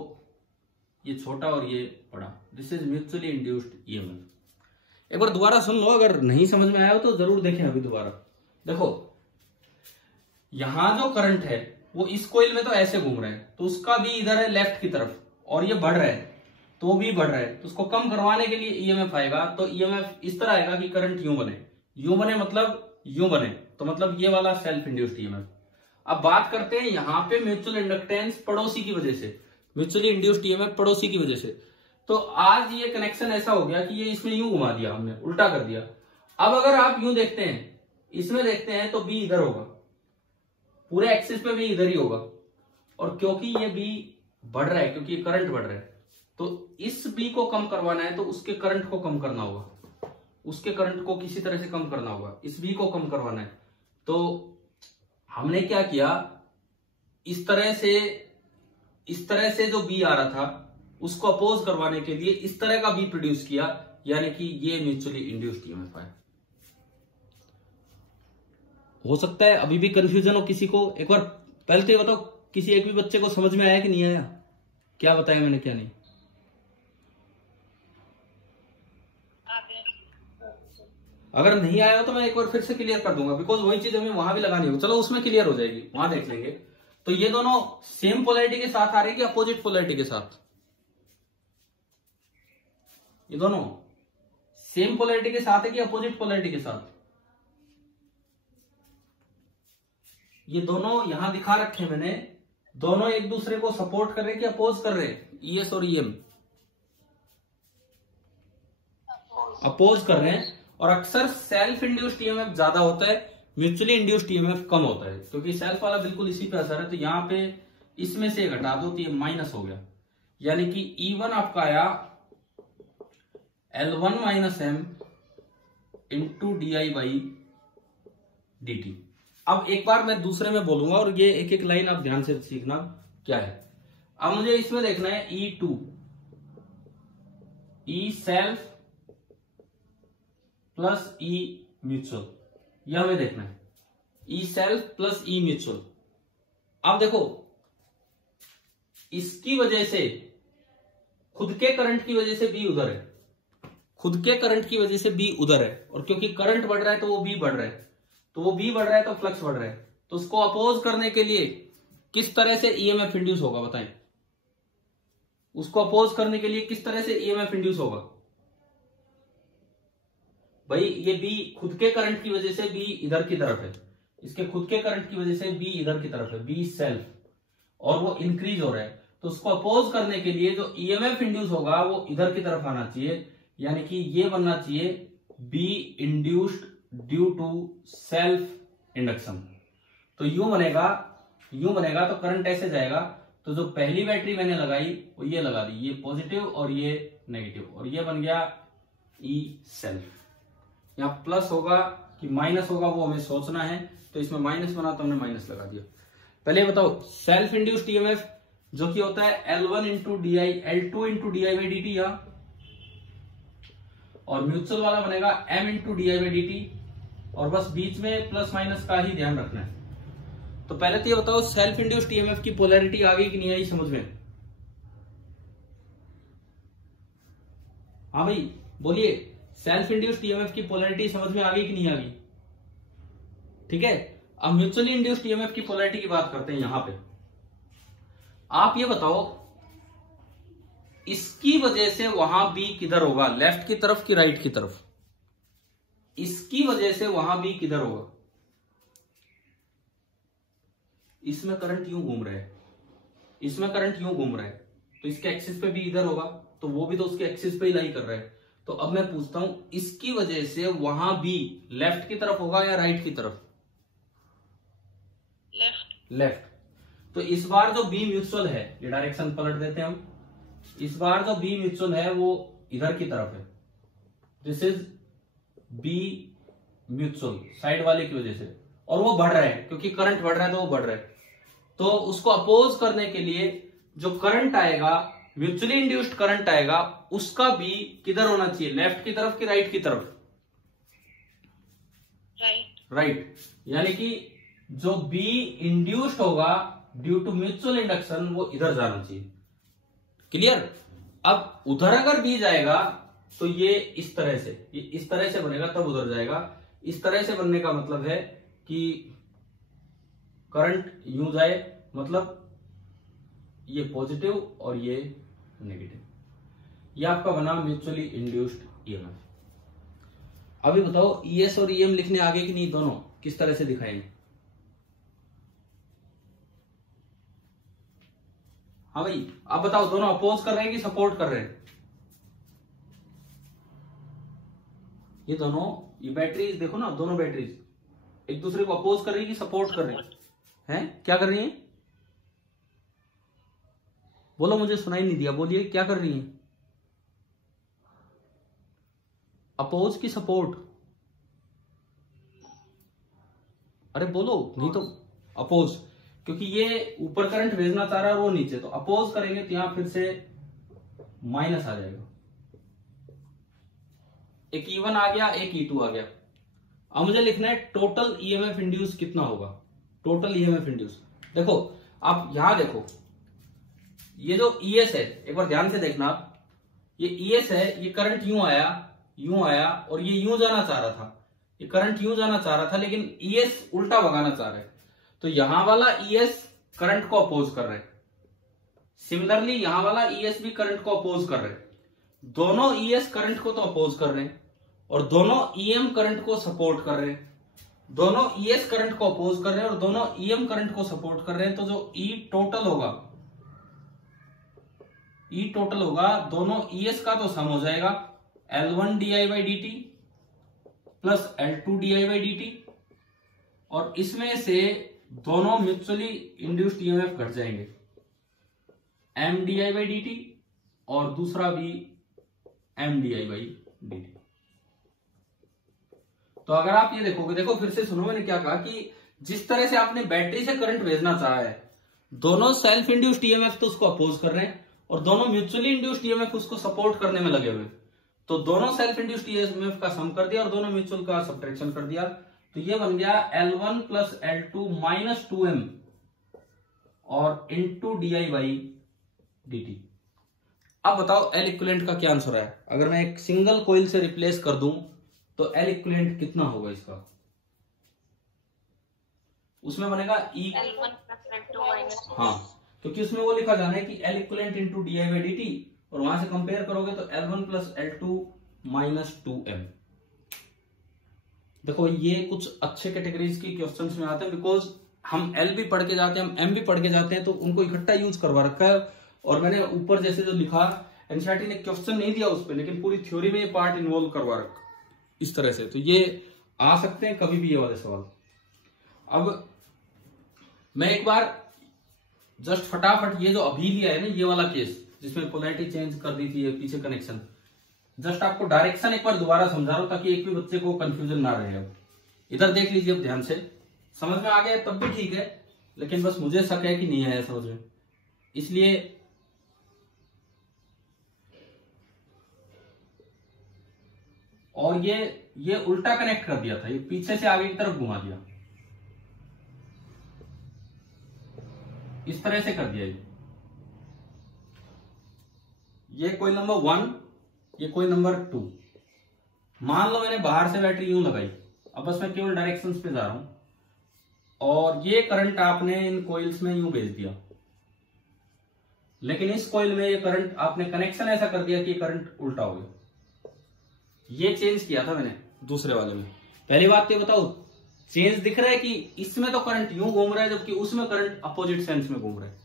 ये छोटा और ये बड़ा। This is mutually induced EMF. एक बार दोबारा सुन लो, अगर नहीं समझ में आया हो तो जरूर देखें अभी दोबारा। देखो, यहां जो करंट है वो इस कॉइल में तो ऐसे घूम रहा है, तो उसका भी इधर है लेफ्ट की तरफ, और ये बढ़ रहा है तो भी बढ़ रहा है, तो उसको कम करवाने के लिए ईएमएफ आएगा। तो ईएमएफ इस तरह आएगा कि करंट यूं बने, यूं बने मतलब यूं बने, तो मतलब ये वाला सेल्फ इंड्यूस्ड ईएमएफ। अब बात करते हैं यहां पे म्यूचुअल इंडक्टेंस पड़ोसी की वजह से, म्यूचुअली इंड्यूस्ड ईएमएफ पड़ोसी की वजह से। तो आज ये कनेक्शन ऐसा हो गया कि ये इसमें यूं घुमा दिया, हमने उल्टा कर दिया। अब अगर आप यूं देखते हैं, इसमें देखते हैं तो बी इधर होगा, पूरे एक्सिस पे भी इधर ही होगा। और क्योंकि ये बी बढ़ रहा है, क्योंकि ये करंट बढ़ रहा है, तो इस बी को कम करवाना है तो उसके करंट को कम करना होगा, उसके करंट को किसी तरह से कम करना होगा, इस बी को कम करवाना है। तो हमने क्या किया, इस तरह से जो बी आ रहा था उसको अपोज करवाने के लिए इस तरह का बी प्रोड्यूस किया, यानी कि ये म्यूचुअली इंड्यूस्ड ईएमएफ है। हो सकता है अभी भी कंफ्यूजन हो किसी को। एक बार पहले तो ये बताओ, किसी एक भी बच्चे को समझ में आया कि नहीं आया? क्या बताया मैंने, क्या नहीं? अगर नहीं आया तो मैं एक बार फिर से क्लियर कर दूंगा, बिकॉज वही चीज हमें वहां भी लगानी होगी। चलो उसमें क्लियर हो जाएगी, वहां देख लेंगे। तो ये दोनों सेम पोलैरिटी के साथ आ रहे हैं कि अपोजिट पोलैरिटी के साथ? ये दोनों सेम पोलैरिटी के साथ है कि अपोजिट पोलैरिटी के साथ? ये दोनों यहां दिखा रखे मैंने, दोनों एक दूसरे को सपोर्ट कर रहे हैं कि अपोज कर रहे हैं? ईएस और ईएम अपोज कर रहे हैं। और अक्सर सेल्फ इंड्यूस्ड ईएमएफ ज्यादा होता है, म्यूचुअली इंड्यूस्ड ईएमएफ कम होता है, क्योंकि सेल्फ वाला बिल्कुल इसी पे असर है। तो यहां पे इसमें से घटा दो तो ये माइनस हो गया, यानी कि E1 आपका आया L1 minus M into DI/dt। अब एक बार मैं दूसरे में बोलूंगा और ये एक एक लाइन आप ध्यान से सीखना क्या है। अब मुझे इसमें देखना है E2 ई सेल्फ प्लस ई म्यूचुअल, यह हमें देखना है, ई सेल्फ प्लस ई म्यूचुअल। अब देखो इसकी वजह से, खुद के करंट की वजह से बी उधर है, खुद के करंट की वजह से बी उधर है, और क्योंकि करंट बढ़ रहा है तो वो बी बढ़ रहा है, तो वो बी बढ़ रहा है तो फ्लक्स बढ़ रहा है, तो उसको अपोज करने के लिए किस तरह से ईएमएफ इंड्यूस होगा बताएं, उसको अपोज करने के लिए किस तरह से ईएमएफ इंड्यूस होगा? भाई ये बी खुद के करंट की वजह से बी इधर की तरफ है, इसके खुद के करंट की वजह से बी इधर की तरफ है, बी सेल्फ, और वो इंक्रीज हो रहा है, तो उसको अपोज करने के लिए जो ईएमएफ इंड्यूस होगा वो इधर की तरफ आना चाहिए, यानी कि ये बनना चाहिए be induced due to self induction. तो यूं बनेगा, तो करंट ऐसे जाएगा, तो जो पहली बैटरी मैंने लगाई वो ये लगा दी, ये पॉजिटिव और ये नेगेटिव, और ये बन गया ई सेल्फ। यहाँ प्लस होगा कि माइनस होगा वो हमें सोचना है, तो इसमें माइनस बना तो हमने माइनस लगा दिया। पहले बताओ सेल्फ इंड्यूस्ड ईएमएफ जो कि होता है L1 into D I, L2 into D I by D T यहाँ, और म्यूचुअल वाला बनेगा M into D I by D T, और बस बीच में प्लस माइनस का ही ध्यान रखना है। तो पहले तो ये बताओ सेल्फ इंड्यूस्ड ईएमएफ की पोलैरिटी आ गई कि नहीं आई समझ में? हाँ भाई बोलिए, सेल्फ इंड्यूस्ड ईएमएफ की पोलैरिटी समझ में आ गई कि नहीं आ गई? ठीक है, अब म्यूचुअली इंड्यूस्ड ईएमएफ की पोलैरिटी की बात करते हैं। यहां पे आप ये बताओ इसकी वजह से वहां बी किधर होगा, लेफ्ट की तरफ कि राइट की तरफ? इसकी वजह से वहां बी किधर होगा? इसमें करंट यूं घूम रहा है, इसमें करंट यूं घूम रहा है, तो इसके एक्सिस पे भी इधर होगा, तो वो भी तो उसके एक्सिस पे ही लाई कर रहा है। तो अब मैं पूछता हूं इसकी वजह से वहां बी लेफ्ट की तरफ होगा या राइट की तरफ? लेफ्ट। तो इस बार जो बी म्यूचुअल है, ये डायरेक्शन पलट देते हैं हम, इस बार जो बी म्यूचुअल है वो इधर की तरफ है, this is be mutual side वाले की वजह से, और वो बढ़ रहा है क्योंकि करंट बढ़ रहा है तो वो बढ़ रहा है। तो उसको अपोज करने के लिए जो करंट आएगा, म्यूचुअली इंड्यूस्ड करंट आएगा, उसका बी किधर होना चाहिए, लेफ्ट की तरफ कि राइट की तरफ? राइट। यानी कि जो बी इंड्यूस्ड होगा ड्यू टू म्यूचुअल इंडक्शन वो इधर जाना चाहिए। क्लियर? अब उधर अगर बी जाएगा तो ये इस तरह से, ये इस तरह से बनेगा तब उधर जाएगा। इस तरह से बनने का मतलब है कि करंट यूं जाए, मतलब ये पॉजिटिव और ये नेगेटिव। ये आपका बना म्यूचुअली इंड्यूस्ड ईएमएफ। अभी बताओ ईएस और ईएम लिखने आगे कि नहीं, दोनों किस तरह से दिखाएंगे? हाँ भाई आप बताओ, दोनों अपोज कर रहे हैं कि सपोर्ट कर रहे हैं? ये दोनों, ये बैटरीज देखो ना, दोनों बैटरीज एक दूसरे को अपोज कर रही है कि सपोर्ट कर रही हैं? क्या कर रही हैं? बोलो, मुझे सुनाई नहीं दिया, बोलिए क्या कर रही हैं? अपोज की सपोर्ट? अरे बोलो, नहीं तो अपोज, क्योंकि ये ऊपर करंट भेजना चाह रहा है और वो नीचे, तो अपोज करेंगे तो यहां फिर से माइनस आ जाएगा। एक E1 आ गया, एक E2 आ गया। अब मुझे लिखना है टोटल ईएमएफ इंड्यूस कितना होगा, टोटल ईएमएफ इंड्यूस। देखो आप यहां देखो, ये जो ES है, एक बार ध्यान से देखना आप, ये ES है, ये करंट यूं आया और ये यूं जाना चाह रहा था, ये करंट यूं जाना चाह रहा था, लेकिन ES उल्टा भगाना चाह रहा है, तो यहां वाला ES करंट को अपोज कर रहे हैं। सिमिलरली यहां वाला ES भी करंट को अपोज कर रहे हैं। दोनों ES करंट को तो अपोज कर रहे हैं और दोनों EM करंट को सपोर्ट कर रहे हैं। दोनों ES करंट को अपोज कर रहे हैं और दोनों EM करंट को सपोर्ट कर रहे हैं। तो जो E टोटल होगा दोनों ES का तो सम हो जाएगा, L1 di by D T plus L2 di by D T, और इसमें से दोनों म्यूचुअली इंड्यूस्ड ईएमएफ घट जाएंगे, M di by D T और दूसरा भी M di by D T. तो अगर आप ये देखोगे, देखो फिर से सुनो, मैंने क्या कहा कि जिस तरह से आपने बैटरी से करंट भेजना चाहा है, दोनों सेल्फ इंड्यूस्ड ईएमएफ तो उसको अपोज कर रहे हैं और दोनों म्यूचुअली इंड्यूस्ड ईएमएफ उसको सपोर्ट करने में लगे हुए, तो दोनों सेल्फ इंड्यूस्ड ईएमएफ का सम कर दिया और दोनों म्यूचुअल का सब्ट्रैक्शन कर दिया, तो ये बन गया L1 plus L2 minus 2M और इंटू DI/dt। अब बताओ L इक्विवेलेंट का क्या आंसर है। अगर मैं एक सिंगल कॉइल से रिप्लेस कर दूं तो L इक्विवेलेंट कितना होगा इसका, उसमें बनेगा E L1 plus L2 minus 2. हाँ, क्योंकि उसमें वो लिखा जाना है कि L इक्विवेलेंट इंटू DI/dt, और वहां से कंपेयर करोगे तो L1 plus L2 minus 2M। देखो ये कुछ अच्छे कैटेगरीज की क्वेश्चंस में आते हैं, बिकॉज हम L भी पढ़ के जाते हैं, हम M भी पढ़ के जाते हैं, तो उनको इकट्ठा यूज करवा रखा है। और मैंने ऊपर जैसे जो लिखा, एनसीईआरटी ने क्वेश्चन नहीं दिया उस पर, लेकिन पूरी थ्योरी में ये पार्ट इन्वॉल्व करवा रखा इस तरह से, तो ये आ सकते हैं कभी भी ये वाले सवाल। अब मैं एक बार जस्ट फटाफट ये जो अभी लिया है ना, ये वाला केस जिसमें पोलैरिटी चेंज कर दी थी पीछे कनेक्शन, जस्ट आपको डायरेक्शन एक बार दोबारा समझा रहा हूं ताकि एक भी बच्चे को कंफ्यूजन ना रहे। अब इधर देख लीजिए, अब ध्यान से समझ में आ गया तब भी ठीक है, लेकिन बस मुझे शक है कि नहीं आया समझ में, इसलिए और ये उल्टा कनेक्ट कर दिया था, ये पीछे से आगे की तरफ घुमा दिया, इस तरह से कर दिया। ये कोई नंबर 1, ये कोई नंबर 2। मान लो मैंने बाहर से बैटरी यूं लगाई, अब बस मैं केवल डायरेक्शंस पे जा रहा हूं, और ये करंट आपने इन कॉइल्स में यूं भेज दिया, लेकिन इस कॉइल में ये करंट आपने कनेक्शन ऐसा कर दिया कि ये करंट उल्टा हो गया। ये चेंज किया था मैंने दूसरे वाले में। पहली बात ये बताओ, चेंज दिख रहा है कि इसमें तो करंट यूं घूम रहा है जबकि उसमें करंट अपोजिट सेंस में घूम रहा है,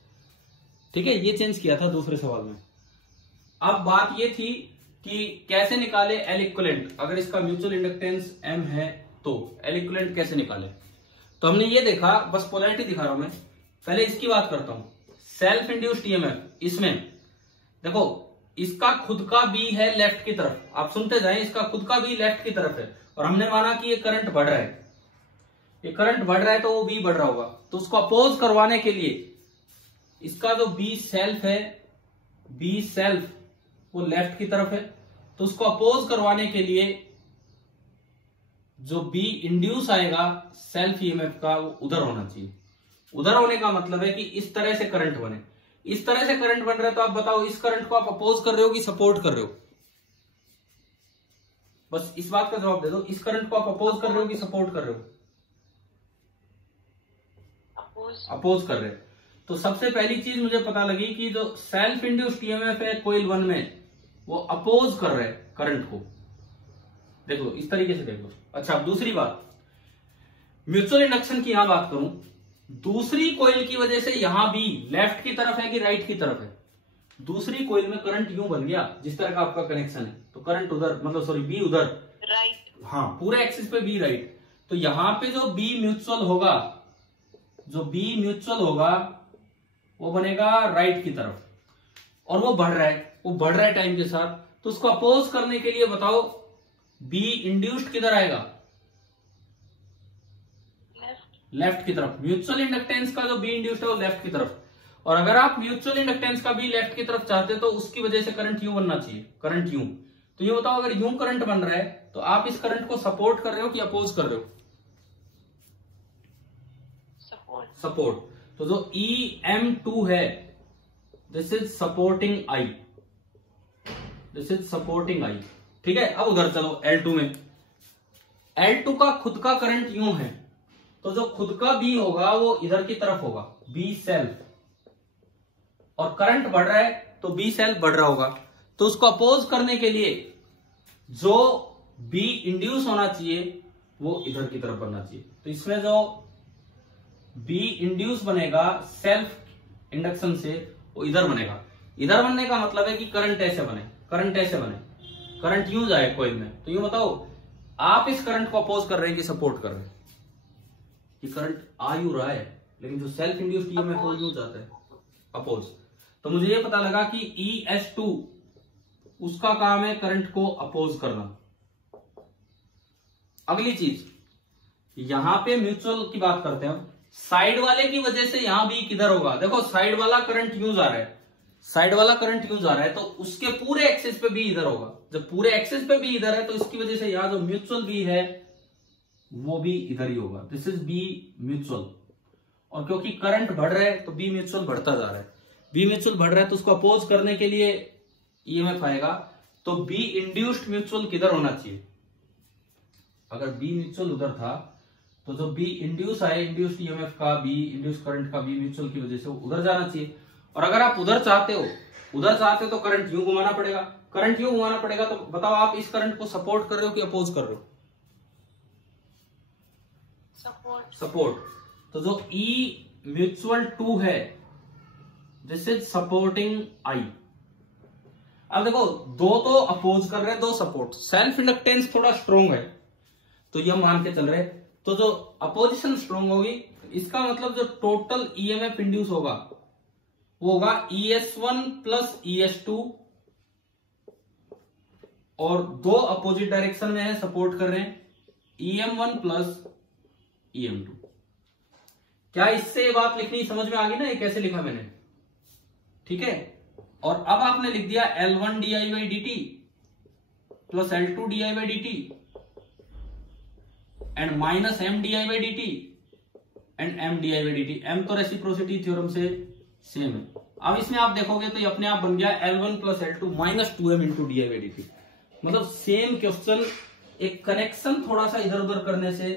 ठीक है, ये चेंज किया था दूसरे सवाल में। अब बात ये थी कि कैसे निकाले L इक्विवेलेंट, अगर इसका म्यूचुअल इंडक्टेंस M है तो L इक्विवेलेंट कैसे निकाले। तो हमने ये देखा, बस पोलैरिटी दिखा रहा हूं मैं, पहले इसकी बात करता हूं। सेल्फ इंड्यूस्ड ईएमएफ, इसमें देखो इसका खुद का B है लेफ्ट की तरफ, आप सुनते जाएं, इसका खुद का B लेफ्ट की तरफ है, और हमने माना कि ये करंट बढ़ रहा है, ये करंट बढ़ रहा है तो वो B बढ़ रहा होगा, तो उसको अपोज करवाने के लिए इसका जो B सेल्फ है, B सेल्फ वो लेफ्ट की तरफ है, तो उसको अपोज करवाने के लिए जो B इंड्यूस आएगा सेल्फ ईएमएफ का, वो उधर होना चाहिए। उधर होने का मतलब है कि इस तरह से करंट बने, इस तरह से करंट बन रहा है, तो आप बताओ इस करंट को आप अपोज कर रहे हो कि सपोर्ट कर रहे हो, बस इस बात का जवाब दे दो, इस करंट को आप अपोज कर रहे हो कि सपोर्ट कर रहे हो। अपोज कर रहे हैं। तो सबसे पहली चीज मुझे पता लगी कि जो सेल्फ इंड्यूस्ड ईएमएफ है कोइल 1 में, वो अपोज कर रहे हैं करंट को, देख लो इस तरीके से देख लो। अच्छा, अब दूसरी बात, म्यूचुअल इंडक्शन की यहां बात करूं, दूसरी कोइल की वजह से यहां भी लेफ्ट की तरफ है कि राइट की तरफ है, दूसरी कोइल में करंट यूं बन गया जिस तरह का आपका कनेक्शन है, तो करंट उधर, मतलब सॉरी बी उधर राइट, हाँ पूरे एक्सिस पे बी राइट, तो यहां पे जो बी म्यूचुअल होगा, जो बी म्यूचुअल होगा वो बनेगा राइट की तरफ, और वो बढ़ रहा है, वो बढ़ रहा है टाइम के साथ, तो उसको अपोज करने के लिए बताओ बी इंड्यूस्ड किधर आएगा, लेफ्ट की तरफ। म्यूचुअल इंडक्टेंस का जो बी इंड्यूस्ड है वो लेफ्ट की तरफ, और अगर आप म्यूचुअल इंडक्टेंस का बी लेफ्ट की तरफ चाहते तो उसकी वजह से करंट यूं बनना चाहिए, करंट यूं। तो ये बताओ अगर यूं करंट बन रहा है तो आप इस करंट को सपोर्ट कर रहे हो कि अपोज कर रहे हो, सपोर्ट। तो जो EM2 है, this is supporting I, this is supporting I, ठीक है। अब उधर चलो L2 में, L2 का खुद का करंट यूं है, तो जो खुद का B होगा वो इधर की तरफ होगा, B सेल्फ, और करंट बढ़ रहा है तो B सेल्फ बढ़ रहा होगा, तो उसको अपोज करने के लिए जो B इंड्यूस होना चाहिए वो इधर की तरफ बनना चाहिए। तो इसमें जो B इंड्यूस बनेगा सेल्फ इंडक्शन से, वो इधर बनेगा। इधर बनने का मतलब है कि करंट ऐसे बने, करंट ऐसे बने, करंट यूं जाए कॉइल में। तो यूं बताओ आप इस करंट को अपोज कर रहे हैं कि सपोर्ट कर रहे हैं, कि करंट आ यूं रहा है, लेकिन जो सेल्फ इंड्यूस्ड ईएमएफ है वो यूं जाता है, अपोज। तो मुझे ये पता लगा कि ES2 उसका काम है करंट को अपोज करना। अगली चीज, यहां पे म्यूचुअल की बात करते हैं हम, साइड वाले की वजह से यहां भी किधर होगा, देखो साइड वाला करंट यूं जा रहा है, साइड वाला करंट यूज आ रहा है तो उसके पूरे एक्सिस पे भी इधर होगा। जब पूरे एक्सिस पे भी इधर है तो इसकी वजह से यहाँ जो म्यूचुअल बी है वो भी इधर ही होगा। This is be mutual. और क्योंकि करंट बढ़ रहा है तो बी म्यूचुअल बढ़ता जा रहा है। बी म्यूचुअल बढ़ रहा है तो उसको अपोज करने के लिए ईएमएफ आएगा। तो बी इंड्यूस्ड म्यूचुअल किधर होना चाहिए? अगर बी म्यूचुअल उधर था तो जो बी इंड्यूस आए, इंड्यूस्ड ईएमएफ का, बी इंड्यूस करंट का बी म्यूचुअल की वजह से उधर जाना चाहिए। और अगर आप उधर चाहते हो तो करंट यूं घुमाना पड़ेगा। करंट यूं घुमाना पड़ेगा तो बताओ आप इस करंट को सपोर्ट कर रहे हो कि अपोज कर रहे हो? सपोर्ट। तो जो ई म्यूचुअल 2 है दिस इज सपोर्टिंग आई। अब देखो दो तो अपोज कर रहे हैं, दो सपोर्ट। सेल्फ इंडक्टेंस थोड़ा स्ट्रोंग है तो ये मान के चल रहे हैं। तो जो अपोजिशन स्ट्रोंग होगी इसका मतलब जो टोटल ईएमएफ इंड्यूस होगा वो होगा ES1 प्लस ES2 और दो अपोजिट डायरेक्शन में है, सपोर्ट कर रहे हैं, EM1 प्लस EM2। क्या इससे ये बात लिखनी समझ में आ गई ना? ये कैसे लिखा मैंने, ठीक है। और अब आपने लिख दिया L1 di/dt plus L2 di/dt and minus M di/dt and M di/dt। M तो रेसिप्रोसिटी थ्योरम से सेम है। अब इसमें आप देखोगे तो ये अपने आप बन गया L1 plus L2 minus 2M into di/dt। मतलब सेम क्वेश्चन, एक कनेक्शन थोड़ा सा इधर उधर करने से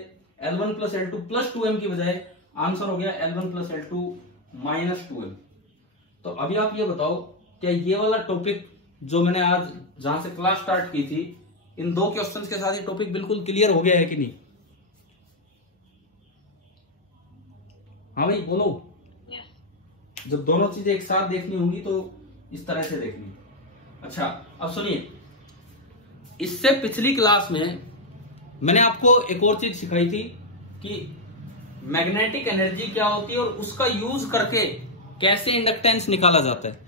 L1 plus L2 plus 2M की बजाय आंसर हो गया L1 plus L2 minus 2M। तो अभी आप ये बताओ क्या ये वाला टॉपिक जो मैंने आज जहां से क्लास स्टार्ट की थी, इन दो क्वेश्चंस के साथ ये टॉपिक बिल्कुल क्लियर हो गया है कि नहीं? हाँ भाई बोलो। जब दोनों चीजें एक साथ देखनी होंगी तो इस तरह से देखनी। अच्छा अब सुनिए, इससे पिछली क्लास में मैंने आपको एक और चीज सिखाई थी कि मैग्नेटिक एनर्जी क्या होती है और उसका यूज करके कैसे इंडक्टेंस निकाला जाता है।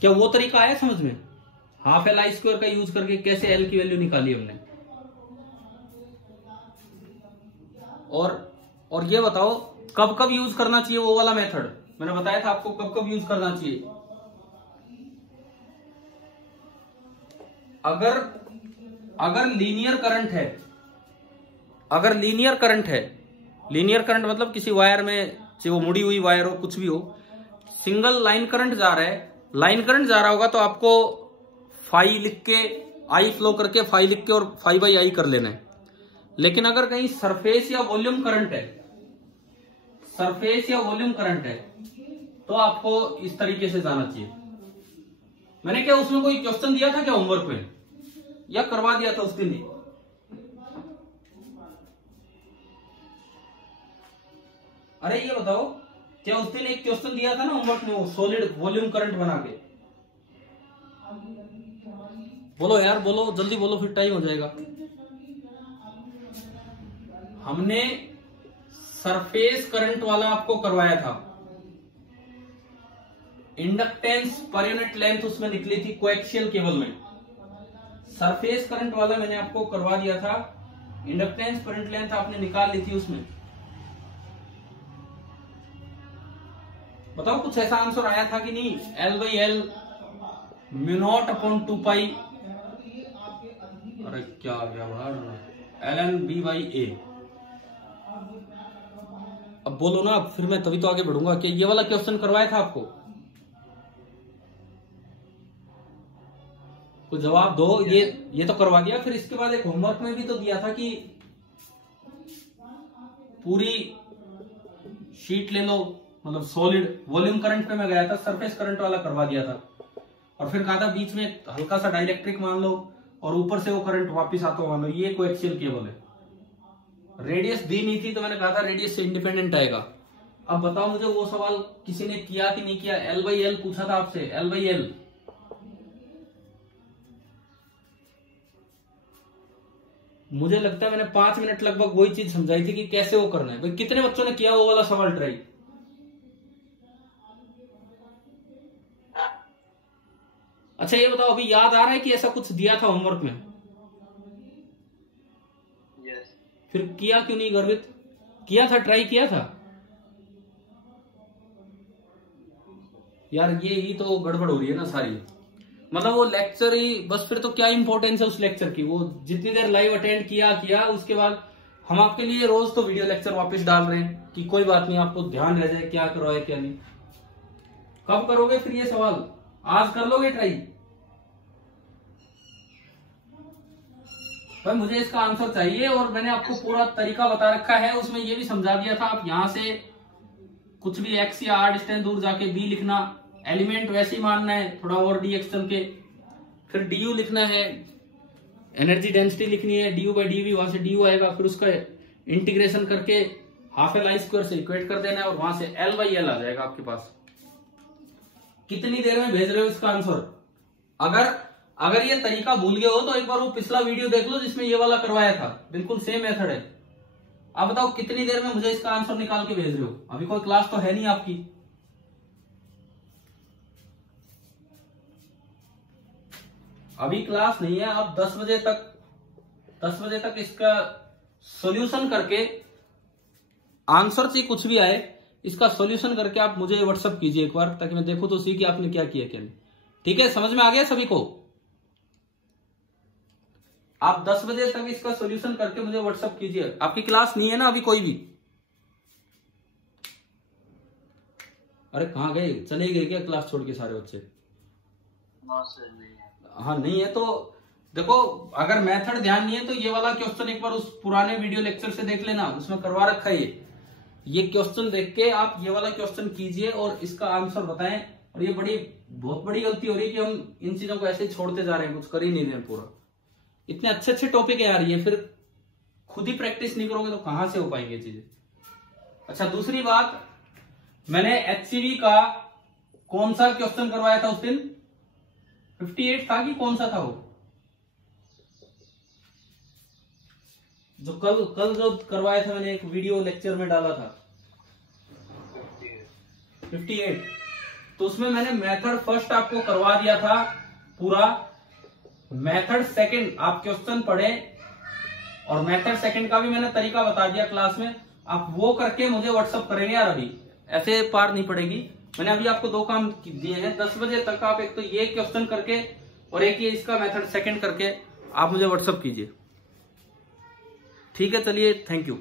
क्या वो तरीका आया समझ में? हाफ एल आई स्क्वायर का यूज करके कैसे एल की वैल्यू निकाली हमने। और ये बताओ कब कब यूज करना चाहिए वो वाला मेथड मैंने बताया था आपको, कब कब यूज करना चाहिए। अगर लीनियर करंट है, अगर लीनियर करंट है, लीनियर करंट मतलब किसी वायर में, चाहे वो मुड़ी हुई वायर हो, कुछ भी हो, सिंगल लाइन करंट जा रहा है, लाइन करंट जा रहा होगा तो आपको फाई लिख के, आई फ्लो करके फाई लिख के और फाई बाई आई कर लेना है। लेकिन अगर कहीं सरफेस या वॉल्यूम करंट है, सरफेस या वॉल्यूम करंट है तो आपको इस तरीके से जाना चाहिए। मैंने क्या उसमें कोई क्वेश्चन दिया था क्या होमवर्क में, या करवा दिया था उस दिन? अरे ये बताओ क्या उस दिन एक क्वेश्चन दिया था ना होमवर्क में, वो सॉलिड वॉल्यूम करंट बना के? बोलो यार बोलो, जल्दी बोलो फिर टाइम हो जाएगा। हमने सरफेस करंट वाला आपको करवाया था, इंडक्टेंस पर यूनिट लेंथ उसमें निकली थी कोएक्सियल केबल में। सरफेस करंट वाला मैंने आपको करवा दिया था, इंडक्टेंस पर यूनिट लेंथ आपने निकाल ली थी उसमें। बताओ कुछ ऐसा आंसर आया था कि नहीं? L/L μ0/2π, अरे क्या आ गया बाहर, ln/b/a। अब बोलो ना, फिर मैं तभी तो आगे बढ़ूंगा। कि ये वाला क्वेश्चन करवाया था आपको? तो जवाब दो। ये तो करवा दिया। फिर इसके बाद एक होमवर्क में भी तो दिया था कि पूरी शीट ले लो, मतलब सॉलिड वॉल्यूम करंट पे मैं गया था, सरफेस करंट वाला करवा दिया था, और फिर कहा था बीच में हल्का सा डाइलेक्ट्रिक मान लो और ऊपर से वो करंट वापस आता मान लो। ये कोएक्सियल केबल है, रेडियस दी नहीं थी तो मैंने कहा था रेडियस से इंडिपेंडेंट आएगा। अब बताओ मुझे वो सवाल किसी ने किया कि नहीं किया? L/L पूछा था आपसे, L/L। मुझे लगता है मैंने 5 मिनट लगभग वही चीज समझाई थी कि कैसे वो करना है। भाई कितने बच्चों ने किया वो वाला सवाल ट्राई? अच्छा ये बताओ अभी याद आ रहा है कि ऐसा कुछ दिया था होमवर्क में? yes. फिर किया क्यों नहीं गर्वित? किया था, ट्राई किया था? यार ये ही तो गड़बड़ हो रही है ना सारी। मतलब वो लेक्चर ही बस, फिर तो क्या इंपॉर्टेंस है उस लेक्चर की। वो जितनी देर लाइव अटेंड किया उसके बाद हम आपके लिए रोज तो वीडियो लेक्चर वापस डाल रहे हैं कि कोई बात नहीं, आपको ध्यान रह जाए क्या करवाए क्या नहीं। कब करोगे फिर ये सवाल? आज कर लोगे ट्राई? भाई मुझे इसका आंसर चाहिए, और मैंने आपको पूरा तरीका बता रखा है, उसमें ये भी समझा दिया था। आप यहां से कुछ भी x या r डिस्टेंस दूर जाके b लिखना, एलिमेंट वैसे ही मानना है, थोड़ा और dx चल के, फिर du लिखना है, एनर्जी डेंसिटी लिखनी है, du बाई dv, वहां से du आएगा, फिर उसका इंटीग्रेशन करके हाफ एल आई स्क्वायर से इक्वेट कर देना है, और वहां से l बाई एल आ जाएगा आपके पास। कितनी देर में भेज रहे हो इसका आंसर? अगर ये तरीका भूल गए हो तो एक बार वो पिछला वीडियो देख लो जिसमें ये वाला करवाया था, बिल्कुल सेम मेथड है। अब बताओ कितनी देर में मुझे इसका आंसर निकाल के भेज रहे हो? अभी कोई क्लास तो है नहीं आपकी। अभी क्लास नहीं है। आप 10 बजे तक इसका सॉल्यूशन करके, आंसर से कुछ भी आए इसका सॉल्यूशन करके आप मुझे व्हाट्सएप कीजिए एक बार, ताकि मैं देखूं तो सही कि आपने क्या किया क्या नहीं। ठीक है, समझ में आ गया सभी को? आप 10 बजे तक इसका सॉल्यूशन करके मुझे व्हाट्सएप कीजिए। आपकी क्लास नहीं है ना अभी कोई भी? अरे कहां गए, चले गए क्या क्लास छोड़ के सारे बच्चे? हाँ नहीं है तो देखो, अगर मेथड ध्यान नहीं है तो ये वाला क्वेश्चन एक बार उस पुराने वीडियो लेक्चर से देख लेना, उसमें करवा रखा है ये क्वेश्चन देख के आप ये वाला क्वेश्चन कीजिए और इसका आंसर बताएं। और ये बहुत बड़ी गलती हो रही है कि हम इन चीजों को ऐसे ही छोड़ते जा रहे हैं, कुछ कर ही नहीं रहे हैं पूरा। इतने अच्छे टॉपिक है यार ये, फिर खुद ही प्रैक्टिस नहीं करोगे तो कहां से हो पाएंगे चीजें। अच्छा, दूसरी बात, मैंने HCV का कौन सा क्वेश्चन करवाया था उस दिन? 58 था कि कौन सा था वो जो कल जो करवाया था मैंने, एक वीडियो लेक्चर में डाला था 58। तो उसमें मैंने मेथड फर्स्ट आपको करवा दिया था पूरा, मेथड सेकंड आप क्वेश्चन पढ़े और मेथड सेकंड का भी मैंने तरीका बता दिया क्लास में। आप वो करके मुझे व्हाट्सअप करेंगे यार, अभी ऐसे पार नहीं पड़ेगी। मैंने अभी आपको 2 काम दिए हैं। 10 बजे तक आप एक तो ये क्वेश्चन करके और एक ये इसका मेथड सेकंड करके आप मुझे व्हाट्सअप कीजिए। ठीक है, चलिए, थैंक यू।